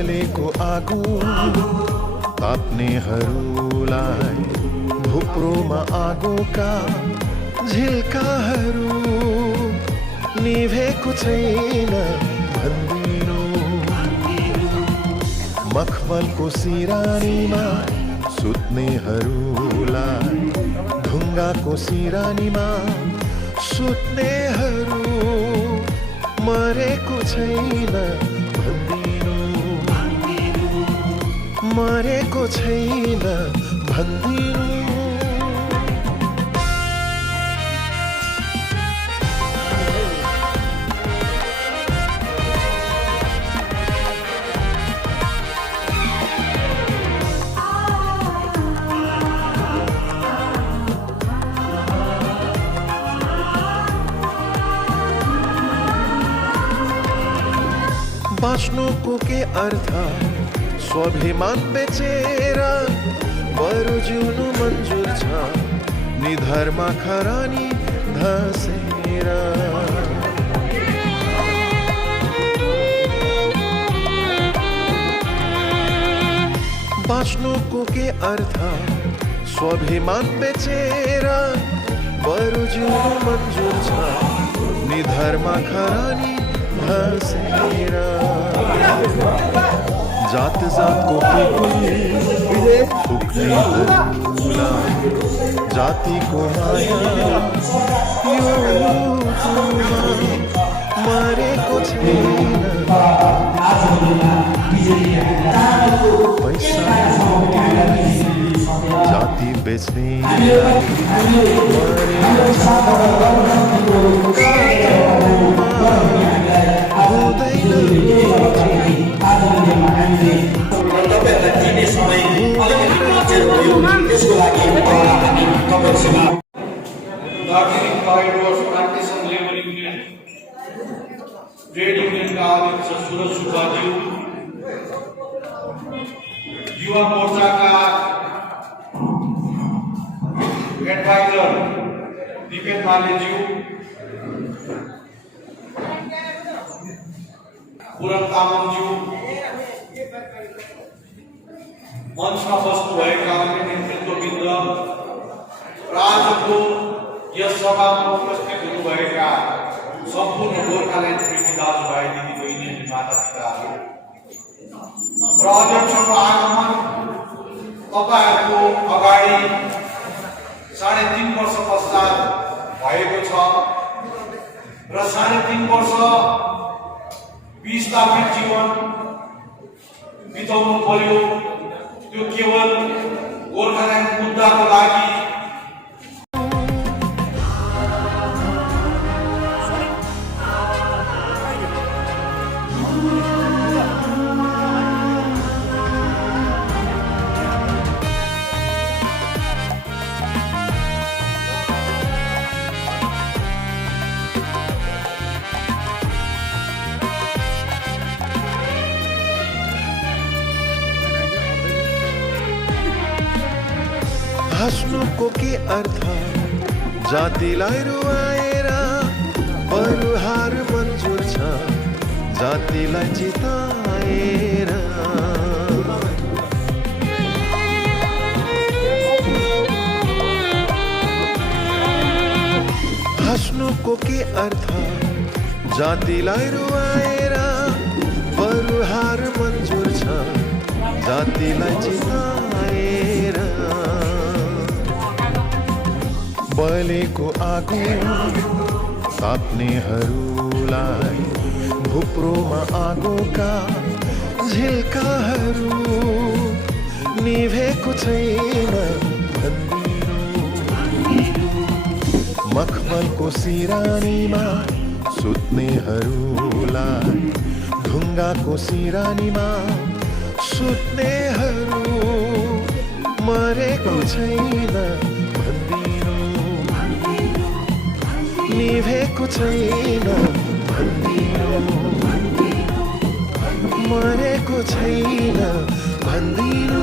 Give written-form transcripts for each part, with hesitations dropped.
बलेको आगो ताप्नेहरूलाई भुप्रोमा आगोका झिल्काहरू निभेको छैन भन्दिनु। मखमलको सिरानीमा सुत्नेहरूलाई ढुङ्गाको सिरानीमा सुत्नेहरू मरेको छैन भन्दिनु। मरेको छैन भन्दिनु। बाँच्नुको के अर्थ स्वाभिमान बेचेर बरु जिउनु मन्जुर छ निधरमा खरानी धसेर। बाँच्नुको के अर्थ स्वाभिमान बेचेर बरु जिउनु मन्जुर छ निधरमा खरानी धसेर। जात जातको फुक्नेहरूलाई जातिको माया यो मरेको छैन। पैसा जाति बेच्ने Darjeeling corridor plantation labour union trade युनियनका अध्यक्ष सुरज सुब्बाज्यू, युवा मोर्चाका एडभाइजर दिपेन मालेज्यू, पुरन तामाङज्यू, मञ्चमा बस्नुभएका अन्य नेतृत्ववृन्द र आजको यस सभामा उपस्थित हुनुभएका सम्पूर्ण गोर्खाल्यान्ड प्रेमी दाजुभाइ दिदीबहिनी अनि मातापिताहरू र अध्यक्षको आगमन तपाईहरूको अगाडि 3.5 वर्ष पश्चात भएको छ र 3.5 वर्ष 20 लाख जीवन बिताउनु पर्यो। त्यो केवल गोर्खाल्यान्ड मुद्दाको लागि हाँस्नुको के अर्थ जातिलाई रुवाएर बरु हार मन्जुर छ जातिलाई जिताएर। हाँस्नुको के अर्थ जातिलाई रुवाएर बरु हार मन्जुर छ जातिलाई जिताएर। बलेको आगो ताप्नेहरूलाई भुप्रोमा आगोका झिल्काहरू निभेको छैन भन्दिनु। मखमलको सिरानीमा सुत्नेहरूलाई ढुङ्गाको सिरानीमा सुत्नेहरू मरेको छैन भन्दिनु। निभेको छैन भन्दिनु। मरेको छैन भन्दिनु।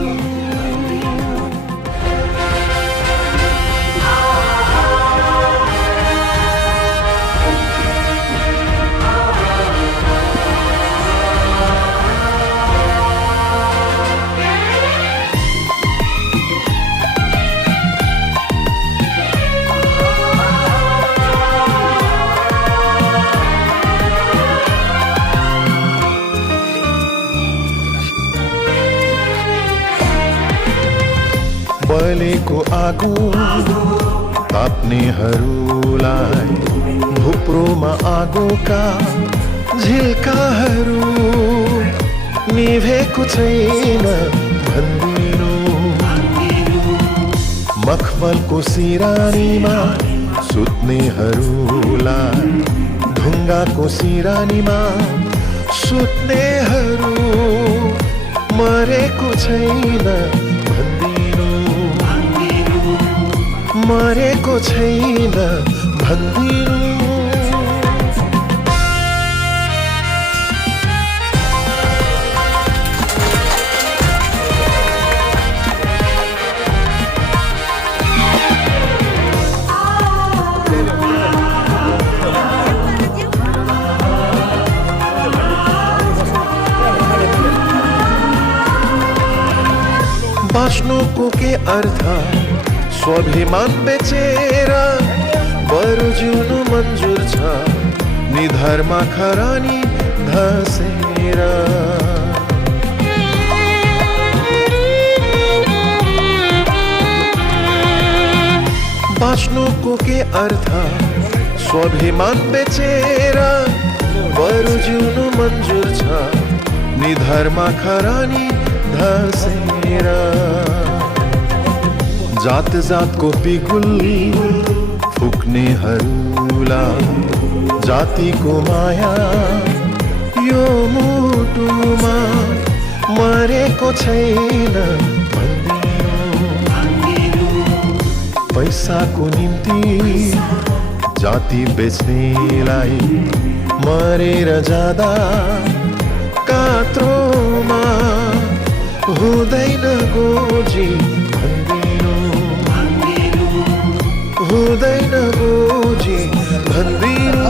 मरेको आगो ताप्नेहरूलाई भुप्रोमा आगोका झिल्काहरू निभेको छैन भन्दिनु मखमलको सिरानीमा सुत्नेहरूलाई ढुङ्गाको सिरानीमा सुत्नेहरू मरेको छैन भन्दिनु मरेको छैन भन्दिनु बाँच्नुको के अर्थ स्वाभिमान बेचेर बरु जिउनु मन्जुर छ निधरमा खरानी धसेर बाँच्नुको के अर्थ स्वाभिमान बेचेर बरु जिउनु मन्जुर छ निधरमा खरानी धसेर जात जातको पिगुल फुक्नेहरूलाई जातिको माया यो मुटुमा मरेको छैन भन्दिनु पैसाको निम्ति जाति बेच्नेलाई मरेर जाँदा कात्रोमा हुँदैन गोजी भन्दिनु हुँदैन गोजी भन्दिनु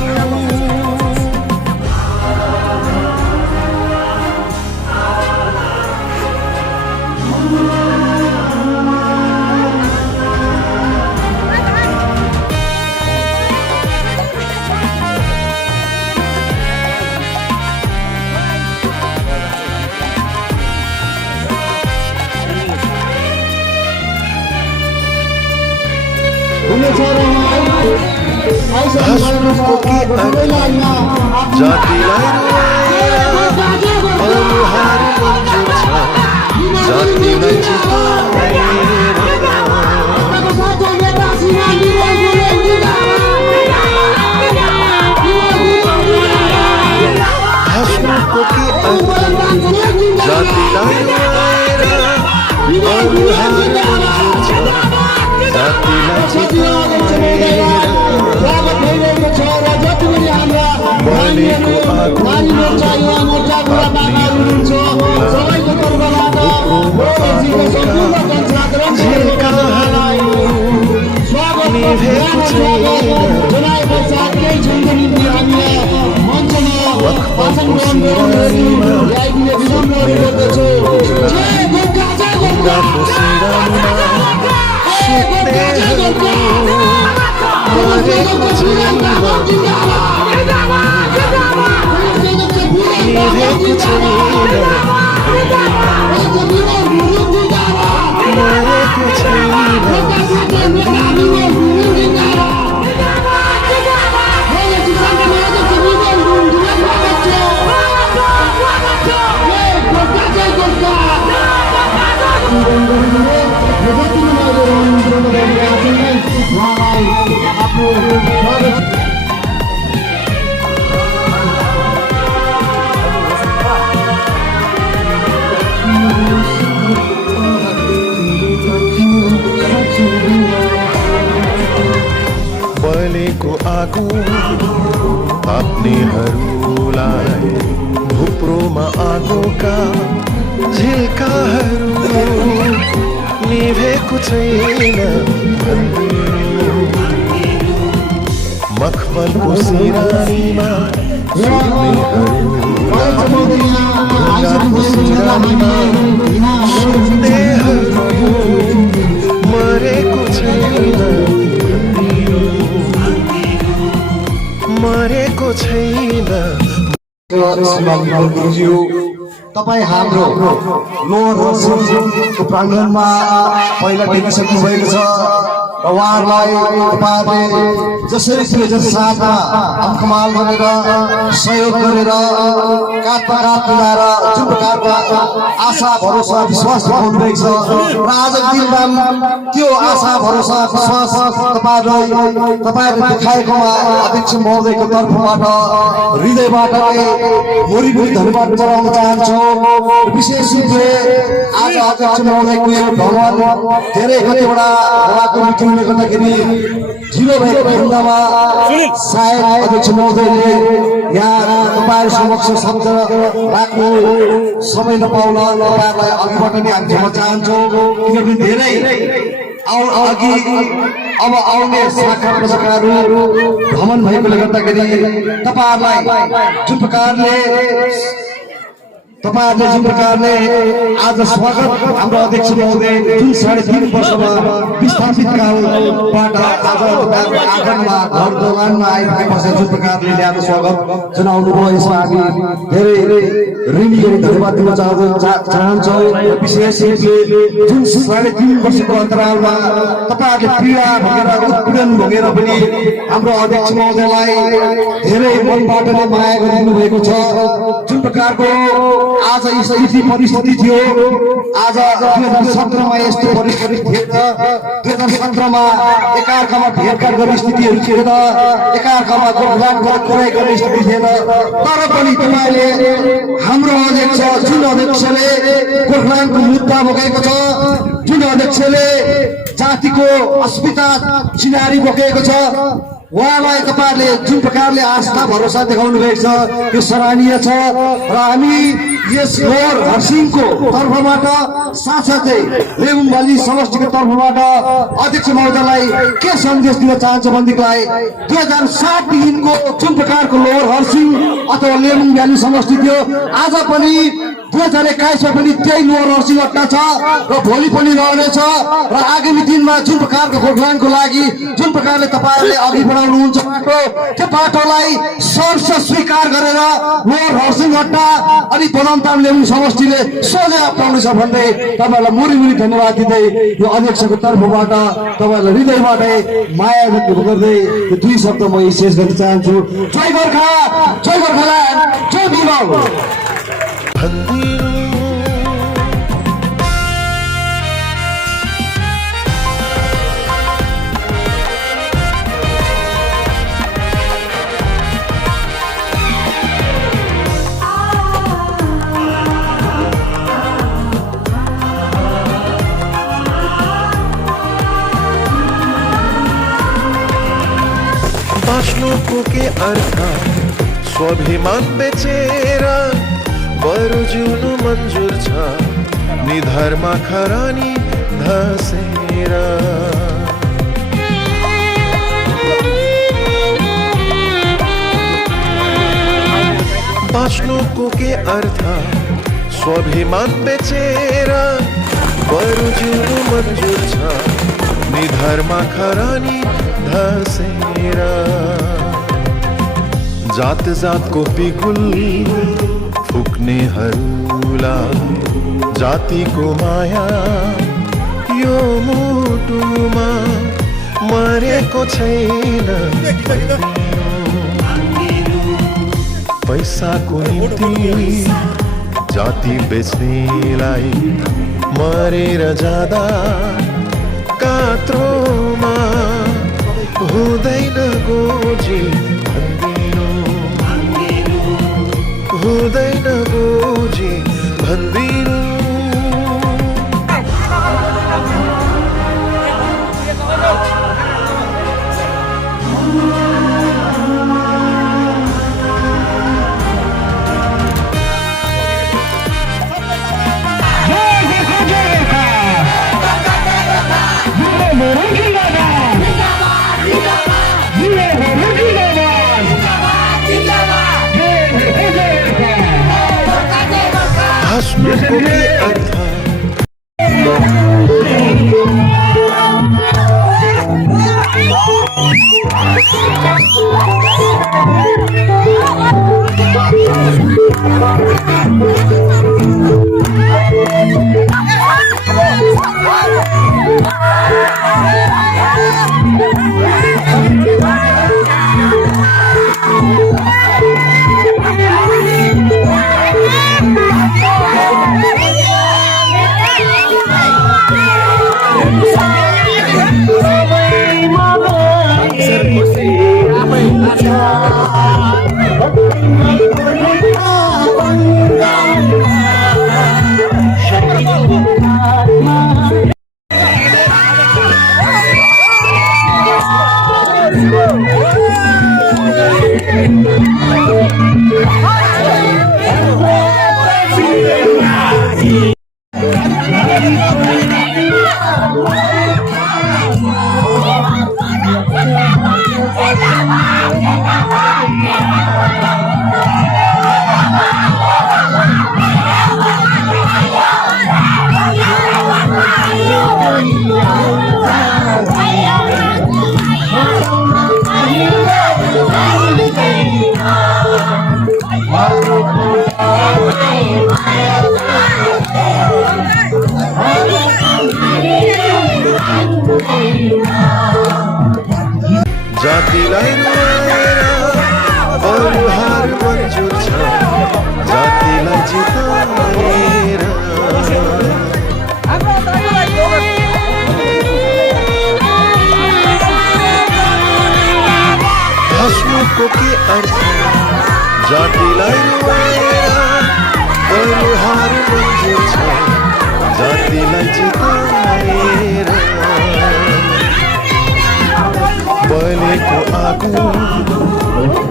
हँस्नुको के अर्थ जातिलाई रुवाएर अनुहार मन्जुर छ जातिलाई जिताएर हँस्नुको के अर्थ जातिलाई रुवाएर अनुहार मन्जुर छ जातिलाई जिताएर मरेको आगो झिल्काहरू निभेको छैन मखमलको सिरानीमा ढुङ्गाको सिरानीमा सुत्नेहरू मरेको छैन निभेको छैन मरेको छैन बलेको आगो ताप्नेहरूलाई भुप्रोमा आगोका झिल्काहरू निभेको छैन भन्दिनु मखमलको सिरानीमा ढुङ्गाको सिरानीमा सुत्नेहरू मरेको छैन मरेको छैन। तपाईँ हाम्रो लोवर रसिमको प्राङ्गणमा पहिला टेकिसक्नु भएको छ र उहाँहरूलाई तपाईँहरूले जसरी 2007मा अङ्कमाल गरेर सहयोग गरेर काँधमा काँध मिलाएर जुन प्रकारको आशा भरोसा विश्वास देखाउनु भएको छ र आजको दिनमा त्यो आशा भरोसा विश्वास तपाईँहरूले देखाएकोमा अध्यक्ष महोदयको तर्फबाट हृदयबाट भोरी धन्यवाद चढाउन चाहन्छौँ। विशेष रूपले आज अध्यक्ष महोदयको यो भ्रमण धेरै कतिवटा उहाँको मिटिङले गर्दाखेरि ढिलो भएको खण्डमा सायद अध्यक्ष महोदयले यहाँ तपाईँहरू समक्ष शब्द राख्नु समय नपाउन तपाईँहरूलाई अघिबाट नै हामी क्षमा चाहन्छौँ, किनभने धेरै अघि अब आउने शाखा प्रशाखाहरू भ्रमण भएकोले गर्दाखेरि तपाईँहरूलाई जुन प्रकारले आज स्वागत हाम्रो अध्यक्ष महोदय जुन 3.5 वर्षमा विस्थापित कालबाट आज आँगनमा घर दोकानमा आइपुगेपछि जुन प्रकारले ल्याएर स्वागत जनाउनु भयो यसमा हामी धेरै ऋणी धन्यवाद दिन चाहन्छौँ। विशेष रूपले जुन 3.5 वर्षको अन्तरालमा तपाईँहरूले पीडा भोगेर उत्पीडन भोगेर पनि हाम्रो अध्यक्ष महोदयलाई धेरै मनबाट नै माया गरिदिनु भएको छ। जुन प्रकारको आज स्थिति परिस्थिति थियो, आज 2017मा यस्तो परिस्थिति थिएन, 2017मा एकाअर्कामा भेटघाट गर्ने स्थितिहरू थिएन, एकाअर्कामा गोठगाँठ गर्ने गर्ने स्थिति थिएन। तर पनि तपाईँले हाम्रो अध्यक्ष जुन अध्यक्षले गोर्खाल्यान्डको मुद्दा बोकेको छ, जुन अध्यक्षले जातिको अस्मिता चिनारी बोकेको छ, उहाँलाई तपाईँहरूले जुन प्रकारले आस्था भरोसा देखाउनु भएको छ यो सराहनीय छ। र हामी यस लोवर हर्सिङको तर्फबाट साथसाथै लेबुङ भ्याली समष्टिको तर्फबाट अध्यक्ष महोदयलाई के सन्देश दिन चाहन्छ भनेदेखिलाई 2007 देखिको जुन प्रकारको लोवर हर्सिङ अथवा लेबुङ भ्याली समष्टि थियो, आज पनि 2021मा पनि त्यही लोवर हर्सिङ अड्डा छ र भोलि पनि रहनेछ। र आगामी दिनमा जुन प्रकारको गोर्खाल्यान्डको लागि जुन प्रकारले तपाईँहरूले अघि बढाउनुहुन्छ बाटो, त्यो बाटोलाई सर्ष स्वीकार गरेर लोवर हर्सिङ अड्डा अनि बनमताम लेबुङ समष्टिले सोझै अप्नाउनेछ भन्दै तपाईँहरूलाई मुरी धन्यवाद दिँदै यो अध्यक्षको तर्फबाट तपाईँहरूलाई हृदयबाटै माया व्यक्त गर्दै यो 2 शब्द म शेष गर्न चाहन्छु। जय गोर्खा, जय गोर्खाल्यान्ड, जय भीम। बाँच्नुको के अर्थ स्वाभिमान बेचेर बरु जिउनु मन्जुर छ निधारमा खरानी धसेर। बाँच्नुको के अर्थ स्वाभिमान बेचेर बरु जिउनु मन्जुर छ निधारमा खरानी धसेर। जात जातको पिगुल फुक्नेहरूलाई जातिको माया यो मुटुमा मरेको छैन। पैसाको निम्ति जाति बेच्नेलाई मरेर जाँदा कात्रोमा हुँदैन गोजी भन्दिनु, हुँदैन गोजी भन्दिनु। बाँच्नुको के अर्थ जातिलाई रुवाएर अनुहार मन्जुर छ जातिलाई जिताएर हाँस्नुको के अर्थ जातिलाई रुवाएर अनुहार मन्जुर छ जातिलाई जिताएर बलेको आगो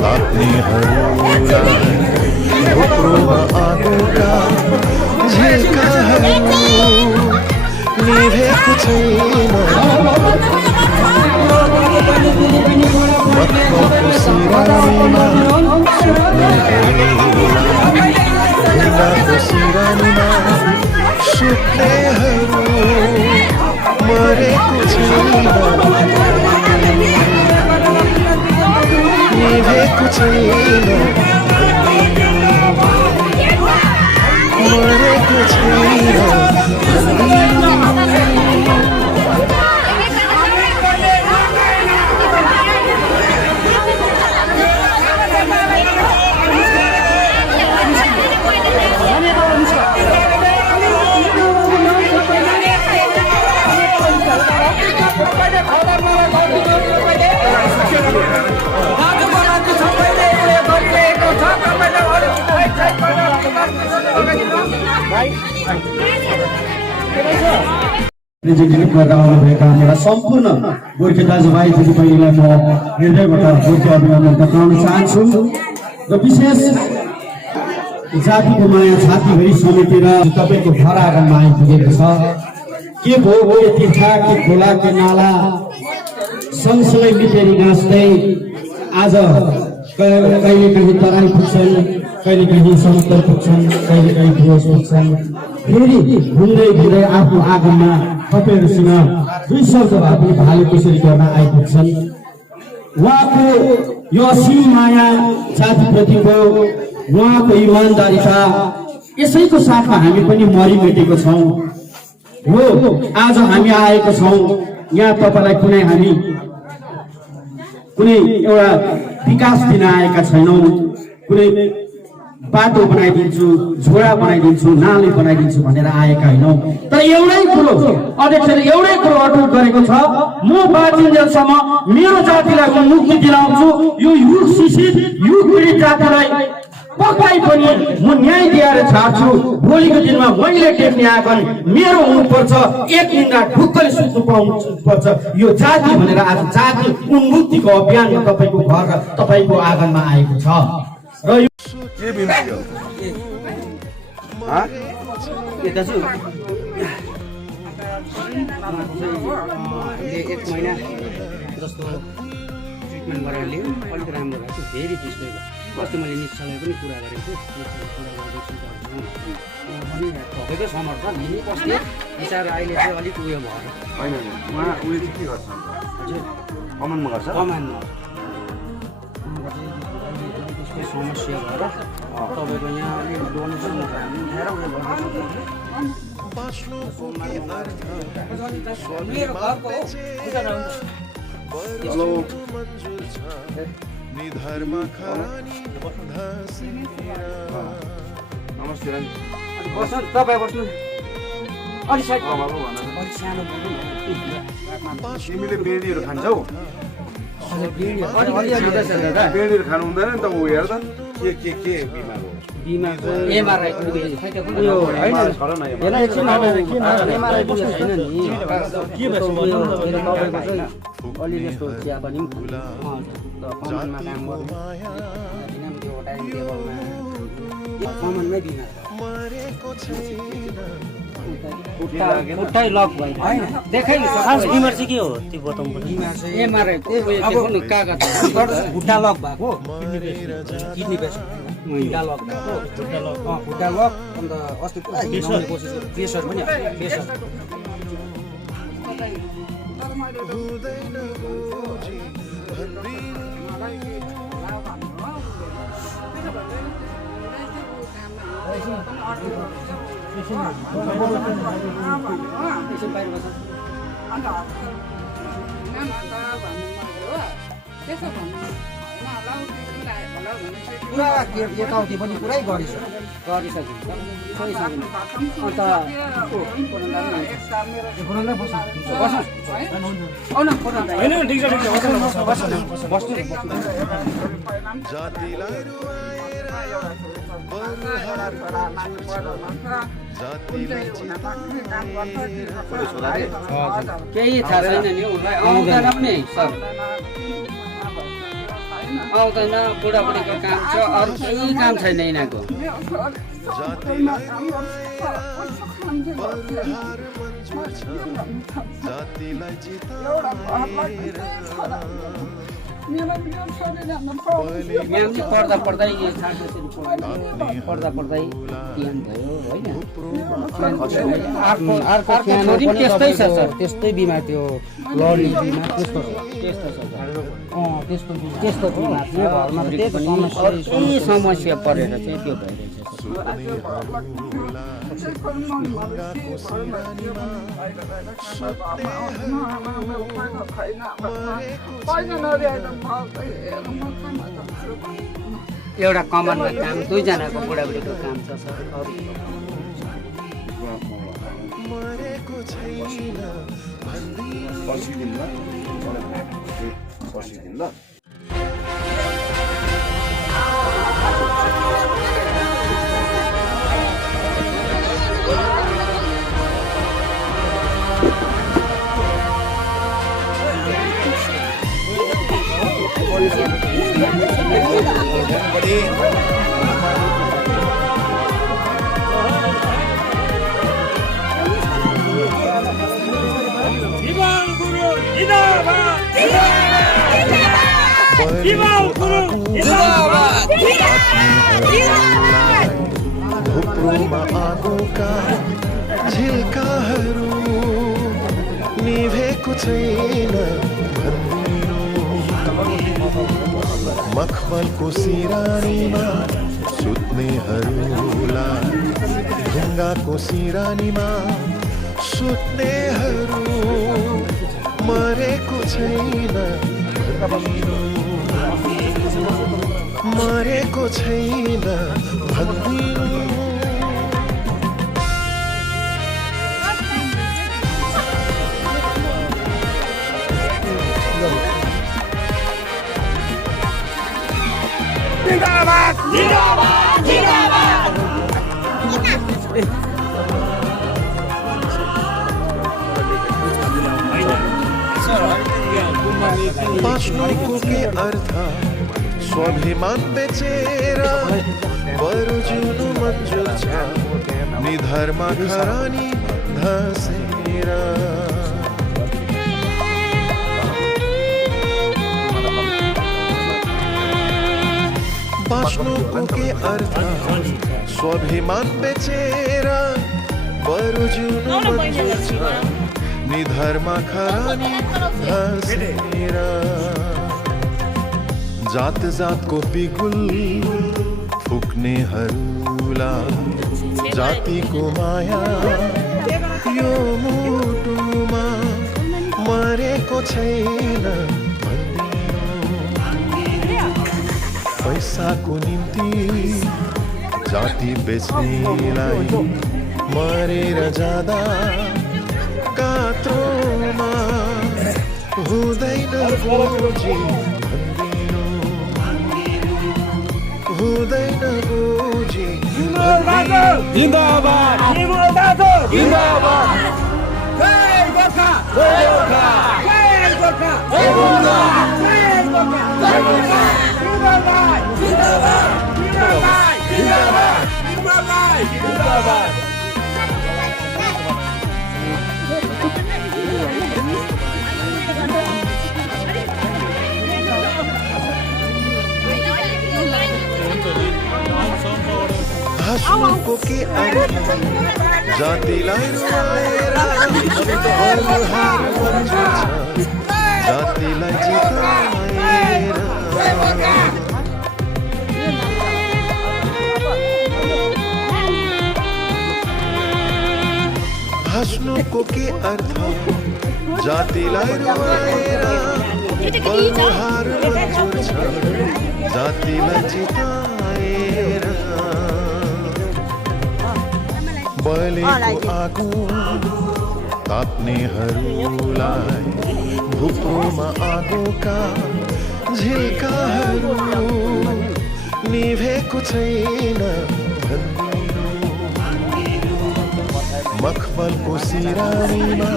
ताप्नेहरूलाई थुप्रोमा आगोका झिल्काहरू निभेको छैन मक्खको सिरानीमा सुत्नेहरूको सिरानीमा सुत्नेहरू मरेको छैन निभेको छैन मरेको छैन प्रेजेन्टेटिभ गर्दा आउनुभएका मेरा सम्पूर्ण गोर्खे दाजुभाइ दिदीबहिनीलाई म हृदयबाट गोर्खे अभिनन्दन टक्राउन चाहन्छु र विशेष जातिको माया छातीभरि समेटेर तपाईँको घर आँगनमा आइपुगेको छ के भयो के तिर्खा के खोला के नाला सँगसँगै मिटेरी गाँच्दै आज कहिले कहीँ तराई पुग्छन् कहिले कहीँ समुद्र पुग्छन् कहिले कहीँ भुज पुग्छन् फेरि घुम्दै घुम्दै आफ्नो आँगनमा तपाईँहरूसँग दुई शब्द भए पनि भाले कसरी गर्न आइपुग्छन् उहाँको यो असीम माया जातिप्रतिको उहाँको इमान्दारिता यसैको साथमा हामी पनि मरिमेटेको छौँ हो आज हामी आएको छौँ यहाँ तपाईँलाई कुनै एउटा विकास दिन आएका छैनौँ कुनै बाटो बनाइदिन्छु झोडा बनाइदिन्छु नाली बनाइदिन्छु भनेर आएका होइनौँ तर एउटै कुरो अध्यक्षले एउटै कुरो अटुट गरेको छ म बाँचिन्जेलसम्म मेरो जातिलाई म मुक्ति दिलाउँछु यो युग शिक्षित युग पीडित जातिलाई पक्कै पनि म न्याय दिएर छाड्छु भोलिको दिनमा मैले टेक्ने आँगन मेरो हुनुपर्छ एक निन्दा ढुक्कले सुत्नु पाउनुपर्छ यो जाति भनेर आज जाति उन्मुक्तिको अभियानमा तपाईँको घर र तपाईँको आँगनमा आएको छ र के बिमारी हो दाजु एक महिना जस्तो ट्रिटमेन्ट गरेर लियो अलिक राम्रो भएको फेरि त्यस्तै भयो अस्ति मैले निश्चयलाई पनि कुरा गरेको अनि भएकै समर्थ लिने बस्ने विचार अहिले चाहिँ अलिक उयो भएर होइन उहाँ उयो चाहिँ के गर्छ हजुर कमानमा गर्छ कमानमा समस्या भएर तपाईँको यहाँ अलिक डोनेसन उठाएर उयो हेलो नमस्ते बस्नु तपाईँ बस्नु अलिक साइड बाबु भन अलिक सानो तिमीले बेडीहरू खान्छौ दादा बेडीहरू खानु हुँदैन नि त ऊ हेर त के बिमार हो बिमार एमआरआई उयो होइन एकछिन एमआरआई बुझेको छैन नि तपाईँको चाहिँ अलि जस्तो चियापानी पनि कमानमा काम गर्नु त्यो टाइम टेबलमा कमानमै बिमार खुट्टै लक भयो होइन देखाइ बिमार चाहिँ के हो त्यो बताउनु पर्छ बिमार चाहिँ एमआरआई अब कागज खुट्टा लक भएको किडनी पेसेन्ट खुट्टा लक भएको खुट्टा लक अन्त अस्ति पुरा हिँड्ने कोसिस गर्यो प्रेसर पनि प्रेसर पुरा यताउति पनि पुरै गरिसक्यो अन्त केही थाहा छैन नि उसलाई आउँदैन पनि सर आउँदैन बुढाबुढीको काम छ अरू केही काम छैन यिनीहरूको पढ्दा पढ्दै ज्ञान भयो होइन त्यस्तै छ सर त्यस्तै बिमार त्यो लड्ने बिमार त्यस्तो त्यस्तो बिमार घरमा केही समस्या परेर चाहिँ त्यो भइरहेछ एउटा कमानमा काम दुईजनाको बुढाबुढीको काम छ सर भुप्रोमा आगोका झिल्काहरू निभेको छैन भन्दिनु मखमलको सिरानीमा सुत्नेहरूलाई ढुङ्गाको सिरानीमा सुत्नेहरू मरेको छैन मरेको छैन भन्दिनु जिंदाबाद जिंदाबाद जिंदाबाद बाँच्नुको के अर्थ स्वाभिमान बेचेर बरु जिउनु मन्जुर छ निधरमा खरानी धसेर बाँच्नुको के अर्थ स्वाभिमान बेचेर बरु जिउनु मन्जुर छ निधरमा खरानी धसेर जात जातको बिगुल फुक्नेहरूलाई जातिको माया यो मुटुमा मरेको छैन पैसाको निम्ति जाति बेच्नेलाई मरेर जाँदा कात्रोमा हुँदैन गोजी हुँदैन गोजी जिंदाबाद जिंदाबाद जिंदाबाद जय गोरखा जय गोरखा जय गोरखा जय गोरखा जय गोरखा जय गोरखा जिंदाबाद जिंदाबाद जिंदाबाद जिंदाबाद जिंदाबाद हँस्नुको के अर्थ जातिलाई रुवाएर बलुहार मन्जुर छ जातिलाई जिताएर हँस्नुको के अर्थ जातिलाई रुवाएर बलुहार छ जातिलाई चिताएर बलेको आगो ताप्नेहरूलाई भुप्रोमा आगोका झिल्काहरू निभेको छैन मखमलको सिरानीमा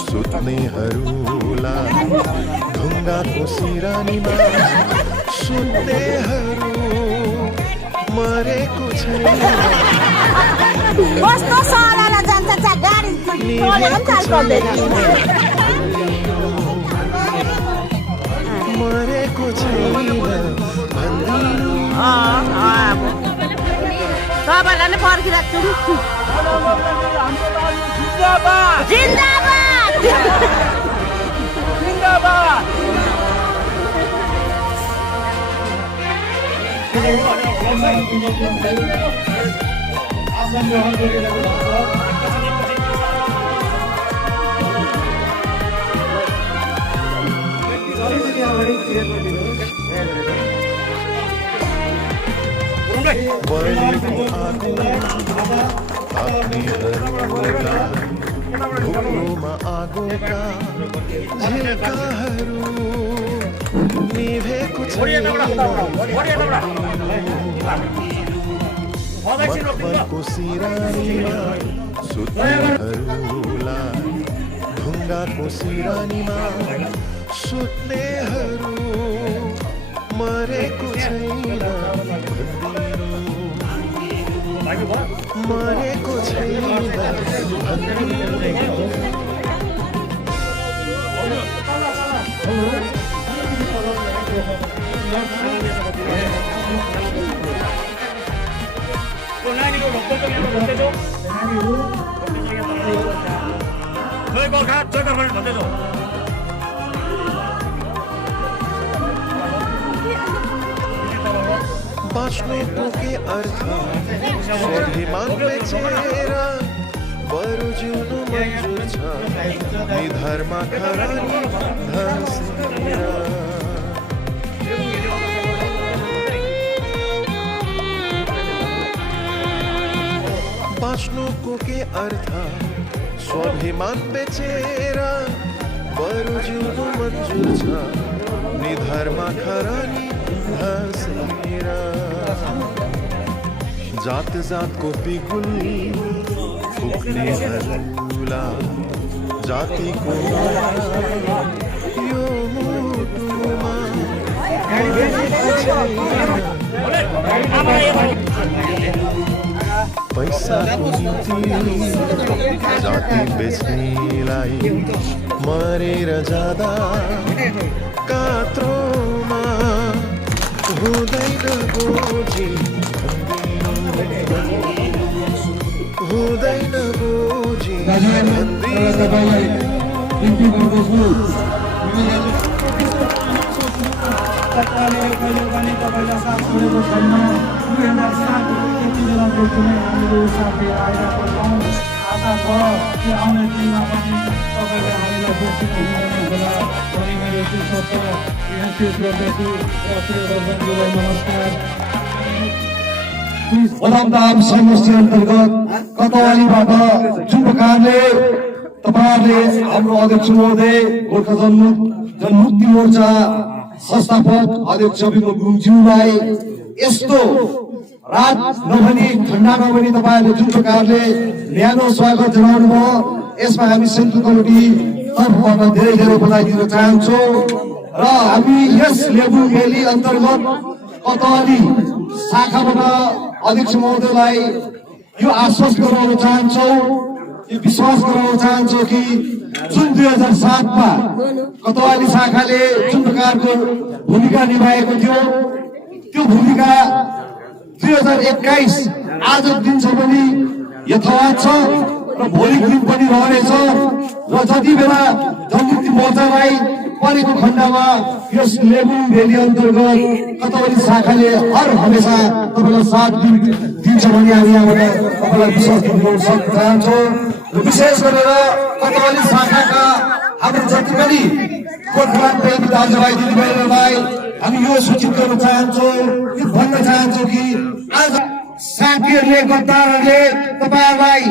सुत्नेहरूलाई ढुङ्गाको सिरानीमा सुत्नेहरू मरेको छैन कस्तो सरला जान्छ गाडी चलेर पनि चाल पर्दैन मरेको छैन भन्दिनु सबैलाई नै पर्खिरहेको छु जिन्दाबाद जिन्दाबाद जिन्दाबाद बलेको आगो ताप्नेहरूलाई भुप्रोमा आगोका झिल्काहरू निभेको छैन मखमलको सिरानीमा सुत्नेहरूलाई ढुङ्गाको सिरानीमा सुत्नेहरू मरेको छैन मरेको छैन बाँच्नुको के अर्थ स्वाभिमान बेचेर बरु जिउनु मन्जुर छ निधारमा खरानी धर्सेर बाँच्नुको के अर्थ स्वाभिमान बेचेर बरु जिउनु मन्जुर छ निधारमा खरानी धर्सेर जात जातको बिगुल फुक्नेहरूलाई जातिको यो मुटुमा पैसाको निम्ति जाति बेच्नेलाई मरेर जाँदा कात्रोमा हुँदैन गोजी हुँदैन गोजी सरकारले कहिले पनि तपाईँलाई साथ छोडेको छैन 2007 यति बेलाको कुनै हामीले साथ दिएर आइरहेको छौँ आशा छ कि आउने दिनमा पनि तपाईँले हामीलाई बुझ्नु होला अनि मेरो त्यो शब्द यहाँ शेष गर्दछु र प्रियदर्शकलाई नमस्कार वदमदाम समष्टि अन्तर्गत कतवालीबाट जुन प्रकारले तपाईँहरूले हाम्रो अध्यक्ष महोदय गोर्खा जनमुक्ति मोर्चा संस्थापक अध्यक्ष विमल गुरुङज्यूलाई यस्तो रात नभनी ठण्डा नभनी तपाईँहरूले जुन प्रकारले न्यानो स्वागत जनाउनु भयो यसमा हामी सेन्ट्रल कमिटी तर्फबाट धेरै धेरै बधाई दिन चाहन्छौँ र हामी यस लेबु भ्याली अन्तर्गत कतवाली शाखाबाट अध्यक्ष महोदयलाई यो आश्वस्त गराउन चाहन्छौँ यो विश्वास गराउन चाहन्छौँ कि जुन 2007 मा कतवाली शाखाले जुन प्रकारको भूमिका निभाएको थियो त्यो भूमिका 2021 आजको दिनसम्म पनि यथावत छ र भोलिको दिन पनि रहनेछ र जति बेला जनमुक्ति मोर्चालाई परेको खण्डमा यस लेबु भ्याली अन्तर्गत कतवाली शाखाले हर हमेसा तपाईँलाई साथ दिन्छ भने हामी यहाँबाट तपाईँलाई विश्वास दिनु चाहन्छौँ र विशेष गरेर कतवाली शाखाका हाम्रो जति पनि गोर्खाल्यान्ड प्रेमी दाजुभाइ दिदीबहिनीहरूलाई हामी यो सूचित गर्न चाहन्छौँ, यो भन्न चाहन्छौँ कि आज साथीहरूले गद्दारहरूले तपाईँहरूलाई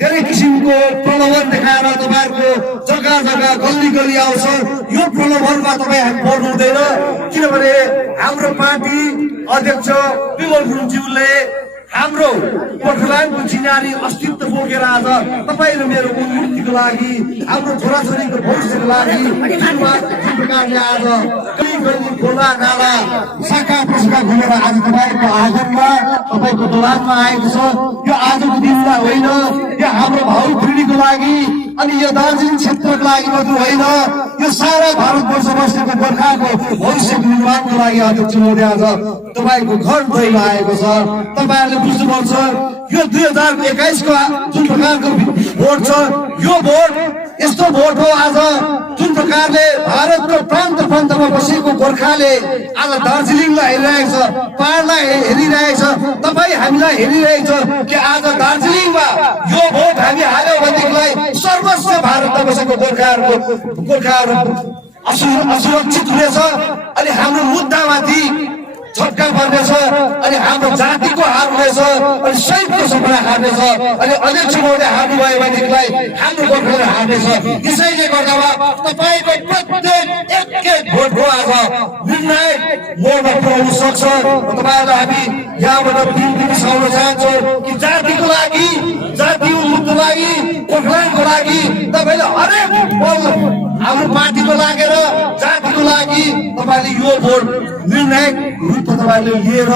धेरै किसिमको प्रलोभन देखाएर तपाईँहरूको जग्गा जग्गा गल्ली गल्ली आउँछ। यो प्रलोभनमा तपाईँ हामी पर्नु हुँदैन, किनभने हाम्रो पार्टी अध्यक्ष विमल गुरुङज्यूले हाम्रो गोर्खाल्यान्डको चिनारी अस्तित्व बोकेर आज तपाईँ र मेरो उन्मुक्तिको लागि, हाम्रो छोराछोरीको भविष्यको लागि जुन प्रकारले आज खोला नाला शाखा प्रशाखा घुमेर आज तपाईँको आँगनमा तपाईँको दोलानमा आएको छ। यो आजको दिनमा होइन, यो हाम्रो भावी पिँढीको लागि अनि यो दार्जिलिङ क्षेत्रको लागि मात्र होइन, यो सारा भारतवर्ष बसेको गोर्खाको भविष्यको निर्माणको लागि अध्यक्ष महोदय आज तपाईँको घर दैलो आएको छ। तपाईँहरूले बुझ्नुपर्छ यो 2021 जुन प्रकारको भोट छ, यो भोट यस्तो भोट हो आज जुन प्रकारले भारतको प्रान्त प्रान्तमा बसेको गोर्खाले आज दार्जिलिङलाई हेरिरहेको छ, पहाडलाई हेरिरहेको छ, तपाईँ हामीलाई हेरिरहेको छ कि आज दार्जिलिङमा यो भोट हामी हाल्यौँ भनेदेखिलाई सर्वस्व भारतमा बसेको गोर्खाहरू असुरक्षित हुनेछ अनि हाम्रो मुद्दामाथि झट्का पर्नेछ अनि हाम्रो जातिको हार हुनेछ अनि सैनिकको सपना हार्नेछ अनि अध्यक्ष महोदय हार्नुभयो भनेदेखिलाई हाम्रो गोर्खाले हार्नेछ। यसैले गर्दामा तपाईँको प्रत्येक एक भोटको आज निर्णायक मोडमा पुर्याउन सक्छ। तपाईँहरूलाई हामी यहाँबाट बिन्ती बिसाउन चाहन्छौँ कि जातिको लागि, जाति उन्मुक्तिको लागि, गोर्खाल्यान्डको लागि तपाईँले हरेक पल हाम्रो पार्टीको लागेर जातिको लागि तपाईँले यो भोट निर्णायक रूपमा तपाईँले लिएर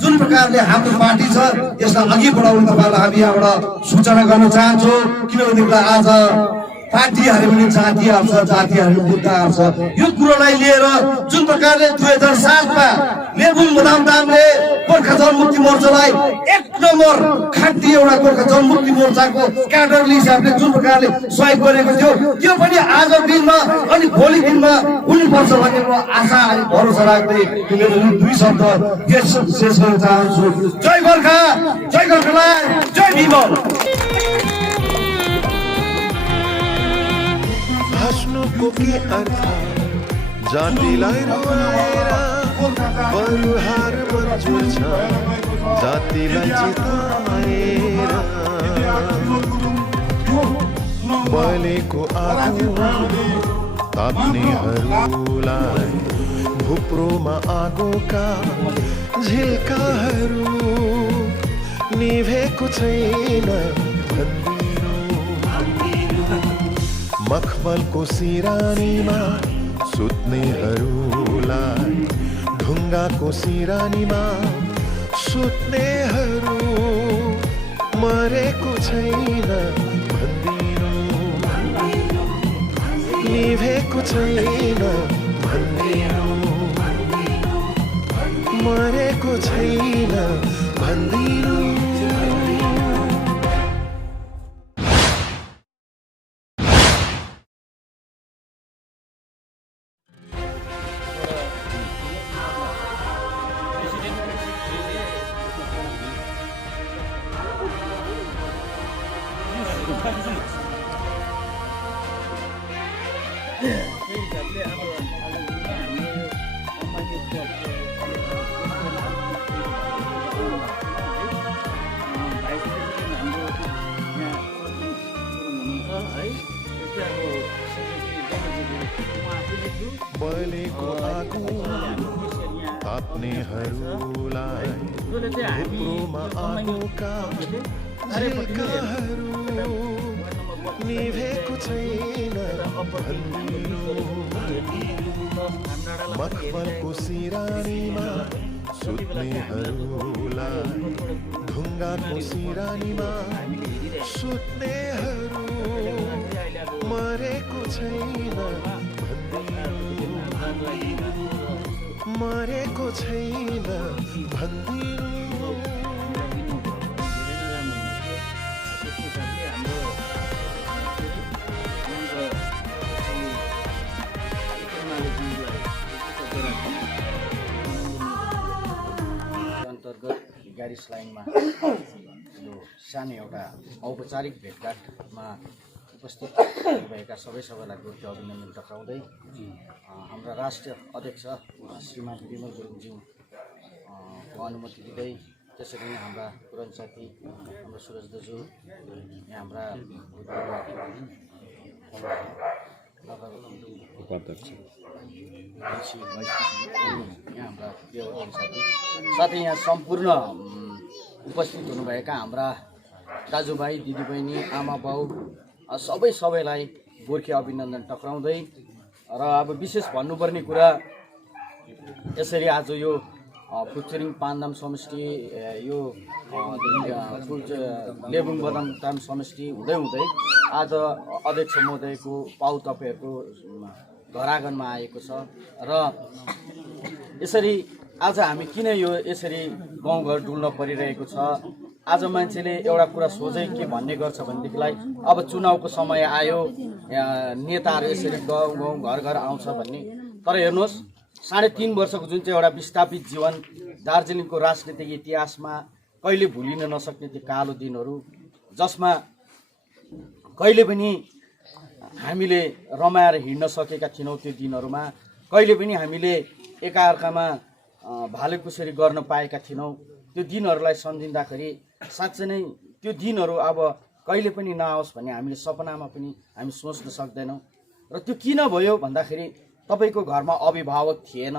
जुन प्रकारले हाम्रो पार्टी छ यसलाई अघि बढाउन तपाईँलाई हामी यहाँबाट सूचना गर्न चाहन्छौँ। किनभनेदेखि आज पार्टीहरू पनि जातिहरू छ, जातिहरू मुद्दाहरू छ, यो कुरोलाई लिएर जुन प्रकारले 2007 लेबुङ मदामदामले गोर्खा जनमुक्ति मोर्चालाई 1 नम्बर खाँटी एउटा गोर्खा जनमुक्ति मोर्चाको क्याडरले हिसाबले जुन प्रकारले सहयोग गरेको थियो, त्यो पनि आज दिनमा अनि भोलि दिनमा हुनुपर्छ भन्ने म आशा अनि भरोसा राख्दै मेरो 2 शब्द शेष गर्न चाहन्छु। जय गोर्खा, जय गोर्खाल्यान्ड, जय विमल। हाँस्नुको के अर्थ जातिलाई रुवाएर बरु हार मन्जुर छ जातिलाई जिताएर। बलेको आगो ताप्नेहरूलाई भुप्रोमा आगोका झिल्काहरू निभेको छैन भन्दिनु। मखमलको सिरानीमा सुत्नेहरूलाई ढुङ्गाको सिरानीमा सुत्नेहरू मरेको छैन भन्दिनु। निभेको छैन भन्दिनु, मरेको छैन भन्दिनु। बलेको आगो ताप्नेहरूलाई भुप्रोमा आगोका झिल्काहरू निभेको छैन भन्दिनु। मखमलको सिरानीमा सुत्नेहरूलाई ढुङ्गाको सिरानीमा सुत्नेहरू मरेको छैन भन्दिनु। मरेको छैन भन्दिनु। अन्तर्गत ग्यारिस लाइनमा यो सानो एउटा औपचारिक भेटघाटमा उपस्थित भएका सबैलाई गोर्खे अभिनन्दन टक्राउँदै हाम्रा राष्ट्रिय अध्यक्ष श्रीमान विमल गुरुङज्यू अनुमति दिँदै त्यसरी नै हाम्रा पुरानो साथी हाम्रो सुरज दाजु यहाँ हाम्रा यहाँ हाम्रा साथै यहाँ सम्पूर्ण उपस्थित हुनुभएका हाम्रा दाजुभाइ दिदीबहिनी आमा बाउ सबैलाई गोर्खे अभिनन्दन टक्राउँदै र अब विशेष भन्नुपर्ने कुरा यसरी आज यो फुच्चरिङ पान्दाम समष्टि यो लेबुङ बदामताम समष्टि हुँदै हुँदै आज अध्यक्ष महोदयको पाउ तपाईँहरूको घर आँगनमा आएको छ र यसरी आज हामी किन यो यसरी गाउँघर डुल्न परिरहेको छ। आज मान्छेले एउटा कुरा सोझै के भन्ने गर्छ भनेदेखिलाई अब चुनावको समय आयो नेताहरू यसरी गाउँ गाउँ घर घर आउँछ भन्ने। तर हेर्नुहोस् 3.5 वर्षको जुन चाहिँ एउटा विस्थापित जीवन दार्जिलिङको राजनीतिक इतिहासमा कहिले भुलिन नसक्ने त्यो कालो दिनहरू जसमा कहिले पनि हामीले रमाएर हिँड्न सकेका थिएनौँ। त्यो दिनहरूमा कहिले पनि हामीले एकाअर्कामा भालेकुसेरी गर्न पाएका थिएनौँ। त्यो दिनहरूलाई सम्झिँदाखेरि साँच्चै नै त्यो दिनहरू अब कहिले पनि नआओस् भन्ने हामीले सपनामा पनि हामी सोच्न सक्दैनौँ। र त्यो किन भयो भन्दाखेरि तपाईको घरमा अभिभावक थिएन।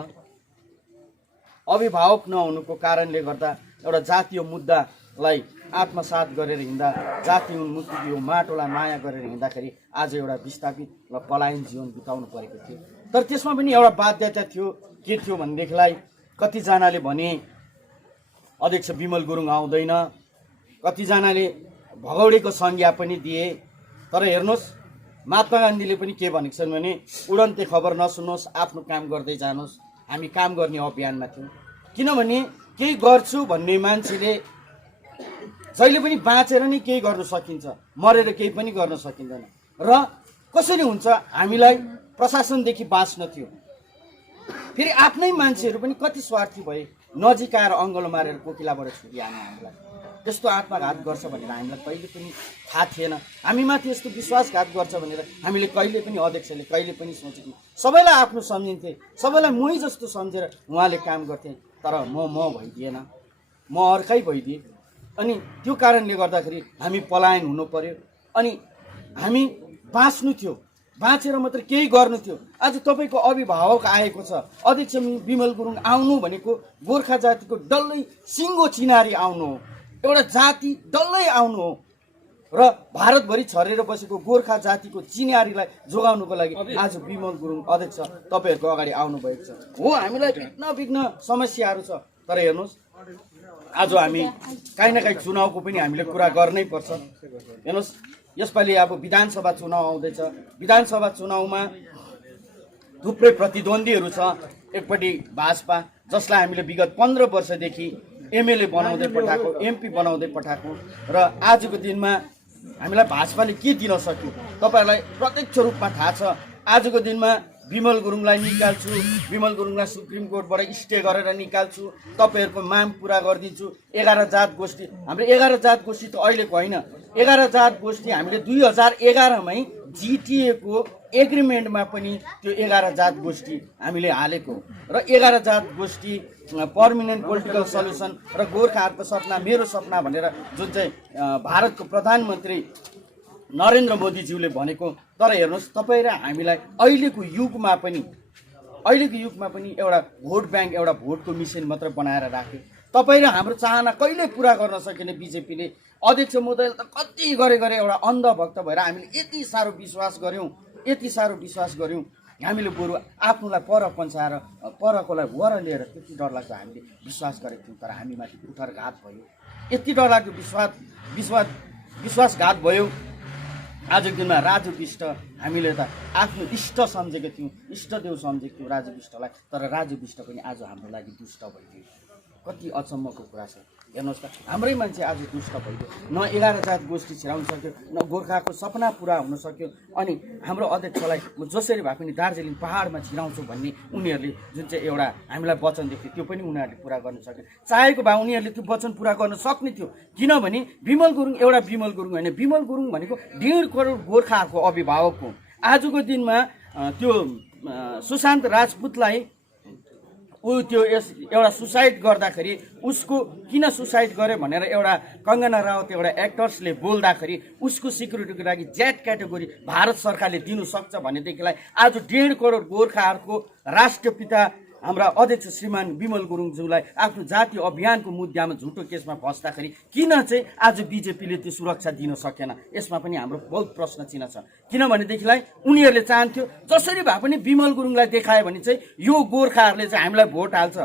अभिभावक नहुनुको कारणले गर्दा एउटा जातीय मुद्दालाई आत्मसात गरेर हिँड्दा जातीय उन्मुक्ति यो माटोलाई माया गरेर हिँड्दाखेरि आज एउटा विस्थापित र पलायन जीवन बिताउनु परेको थियो। तर त्यसमा पनि एउटा बाध्यता थियो। के थियो भनेदेखिलाई कतिजनाले भने अध्यक्ष विमल गुरुङ आउँदैन, कतिजनाले भगौडीको संज्ञा पनि दिए। तर हेर्नुहोस् महात्मा गान्धीले पनि के भनेको छन् भने उडन्ते खबर नसुन्नुहोस्, आफ्नो काम गर्दै जानुहोस्। हामी काम गर्ने अभियानमा थियौँ। किनभने केही गर्छु भन्ने मान्छेले जहिले पनि बाँचेर नै केही गर्न सकिन्छ, मरेर केही पनि गर्न सकिँदैन। र कसरी हुन्छ हामीलाई प्रशासनदेखि बाँच्न थियो। फेरि आफ्नै मान्छेहरू पनि कति स्वार्थी भए, नजिक आएर अङ्गलो मारेर कोकिलाबाट छुरी हाने हामीलाई। त्यस्तो आत्मघात गर्छ भनेर हामीलाई कहिले पनि थाहा थिएन। हामीमाथि यस्तो विश्वासघात गर्छ भनेर हामीले कहिले पनि अध्यक्षले कहिले पनि सोचेको। सबैलाई आफ्नो सम्झिन्थे, सबैलाई मै जस्तो सम्झेर उहाँले काम गर्थे। तर म भइदिएन, म अर्कै भइदिएँ। अनि त्यो कारणले गर्दाखेरि हामी पलायन हुनु पर्यो। अनि हामी बाँच्नु थियो, बाँचेर मात्र केही गर्नु थियो। आज तपाईँको अभिभावक आएको छ, अध्यक्ष विमल गुरुङ आउनु भनेको गोर्खा जातिको डल्लै सिङ्गो चिनारी आउनु हो, एउटा जाति डल्लै आउनु हो। र भारतभरि छरेर बसेको गोर्खा जातिको चिनारीलाई जोगाउनुको लागि आज विमल गुरुङ अध्यक्ष तपाईँहरूको अगाडि आउनुभएको छ। हो हामीलाई विघ्न समस्याहरू छ। तर हेर्नुहोस् आज हामी काहीँ न काहीँ चुनावको पनि हामीले कुरा गर्नै पर्छ। हेर्नुहोस् यसपालि अब विधानसभा चुनाव आउँदैछ। विधानसभा चुनावमा थुप्रै प्रतिद्वन्द्वीहरू छ। एकपट्टि भाजपा जसलाई हामीले विगत 15 वर्षदेखि एमएलए बनाउँदै पठाएको, एमपी बनाउँदै पठाएको र आजको दिनमा हामीलाई भाजपाले के दिन सक्यो तपाईँहरूलाई प्रत्यक्ष रूपमा थाहा छ। आजको दिनमा विमल गुरुङलाई निकाल्छु, विमल गुरुङलाई सुप्रिम कोर्टबाट स्टे गरेर निकाल्छु, तपाईँहरूको माग पुरा गरिदिन्छु। 11 जात गोष्ठी, हाम्रो 11 जात गोष्ठी त अहिलेको होइन। 11 जात गोष्ठी हामीले 2011मै जिटिएको एग्रिमेन्टमा पनि त्यो 11 जात गोष्ठी हामीले हालेको। र 11 जात गोष्ठी पर्मानेन्ट पोलिटिकल सल्युसन र गोर्खाहरूको सपना मेरो सपना भनेर जुन चाहिँ भारतको प्रधानमन्त्री नरेन्द्र मोदीज्यूले भनेको। तर हेर्नुहोस् तपाईँ र हामीलाई अहिलेको युगमा पनि एउटा भोट ब्याङ्क, एउटा भोटको मिसन मात्र बनाएर राख्यो। तपाईँ र हाम्रो चाहना कहिले पुरा गर्न सकेन बिजेपीले। अध्यक्ष महोदयले त कति गरे एउटा अन्धभक्त भएर हामीले यति साह्रो विश्वास गऱ्यौँ। हामीले बरु आफ्नोलाई पर पन्छाएर परकोलाई वर लिएर त्यति डरलाग्दो हामीले विश्वास गरेको थियौँ। तर हामीमाथि कुठारघात भयो, यति डरलाग्दो विश्वासघात भयो। आजको दिनमा राजु विष्ट हामीले त आफ्नो इष्ट सम्झेको थियौँ, इष्टदेव सम्झेको थियौँ राजु विष्टलाई। तर राजु विष्ट पनि आज हाम्रो लागि दुष्ट भइदियो। कति अचम्मको कुरा छ। हेर्नुहोस् त हाम्रै मान्छे आज दुष्ट भइदियो न 11 जात गोष्ठी छिराउन सक्यो न गोर्खाको सपना पुरा हुन सक्यो अनि हाम्रो अध्यक्षलाई म जसरी भए पनि दार्जिलिङ पहाडमा छिराउँछु भन्ने उनीहरूले जुन चाहिँ एउटा हामीलाई वचन दिएको थियो त्यो पनि उनीहरूले पुरा गर्न सके चाहेको भए उनीहरूले त्यो वचन पुरा गर्न सक्ने थियो किनभने विमल गुरुङ एउटा विमल गुरुङ होइन विमल गुरुङ भनेको 1.5 करोड गोर्खाहरूको अभिभावक हो आजको दिनमा त्यो सुशान्त राजपूतलाई त्यो एउटा सुसाइड गर्दाखेरि उसको किन सुसाइड गर्यो भनेर एउटा कङ्गना रावत एउटा एक्टर्सले बोल्दाखेरि उसको सिक्युरिटीको लागि जेट क्याटेगोरी भारत सरकारले दिनु सक्छ भनेदेखिलाई आज 1.5 करोड गोर्खाहरूको राष्ट्रपिता हाम्रा अध्यक्ष श्रीमान विमल गुरुङज्यूलाई आफ्नो जातीय अभियानको मुद्दामा झुटो केसमा फस्दाखेरि किन चाहिँ आज बिजेपीले त्यो सुरक्षा दिन सकेन यसमा पनि हाम्रो बहुत प्रश्न चिन्ह छ किनभनेदेखिलाई उनीहरूले चाहन्थ्यो जसरी भए पनि विमल गुरुङलाई देखायो भने चाहिँ यो गोर्खाहरूले चाहिँ हामीलाई भोट हाल्छ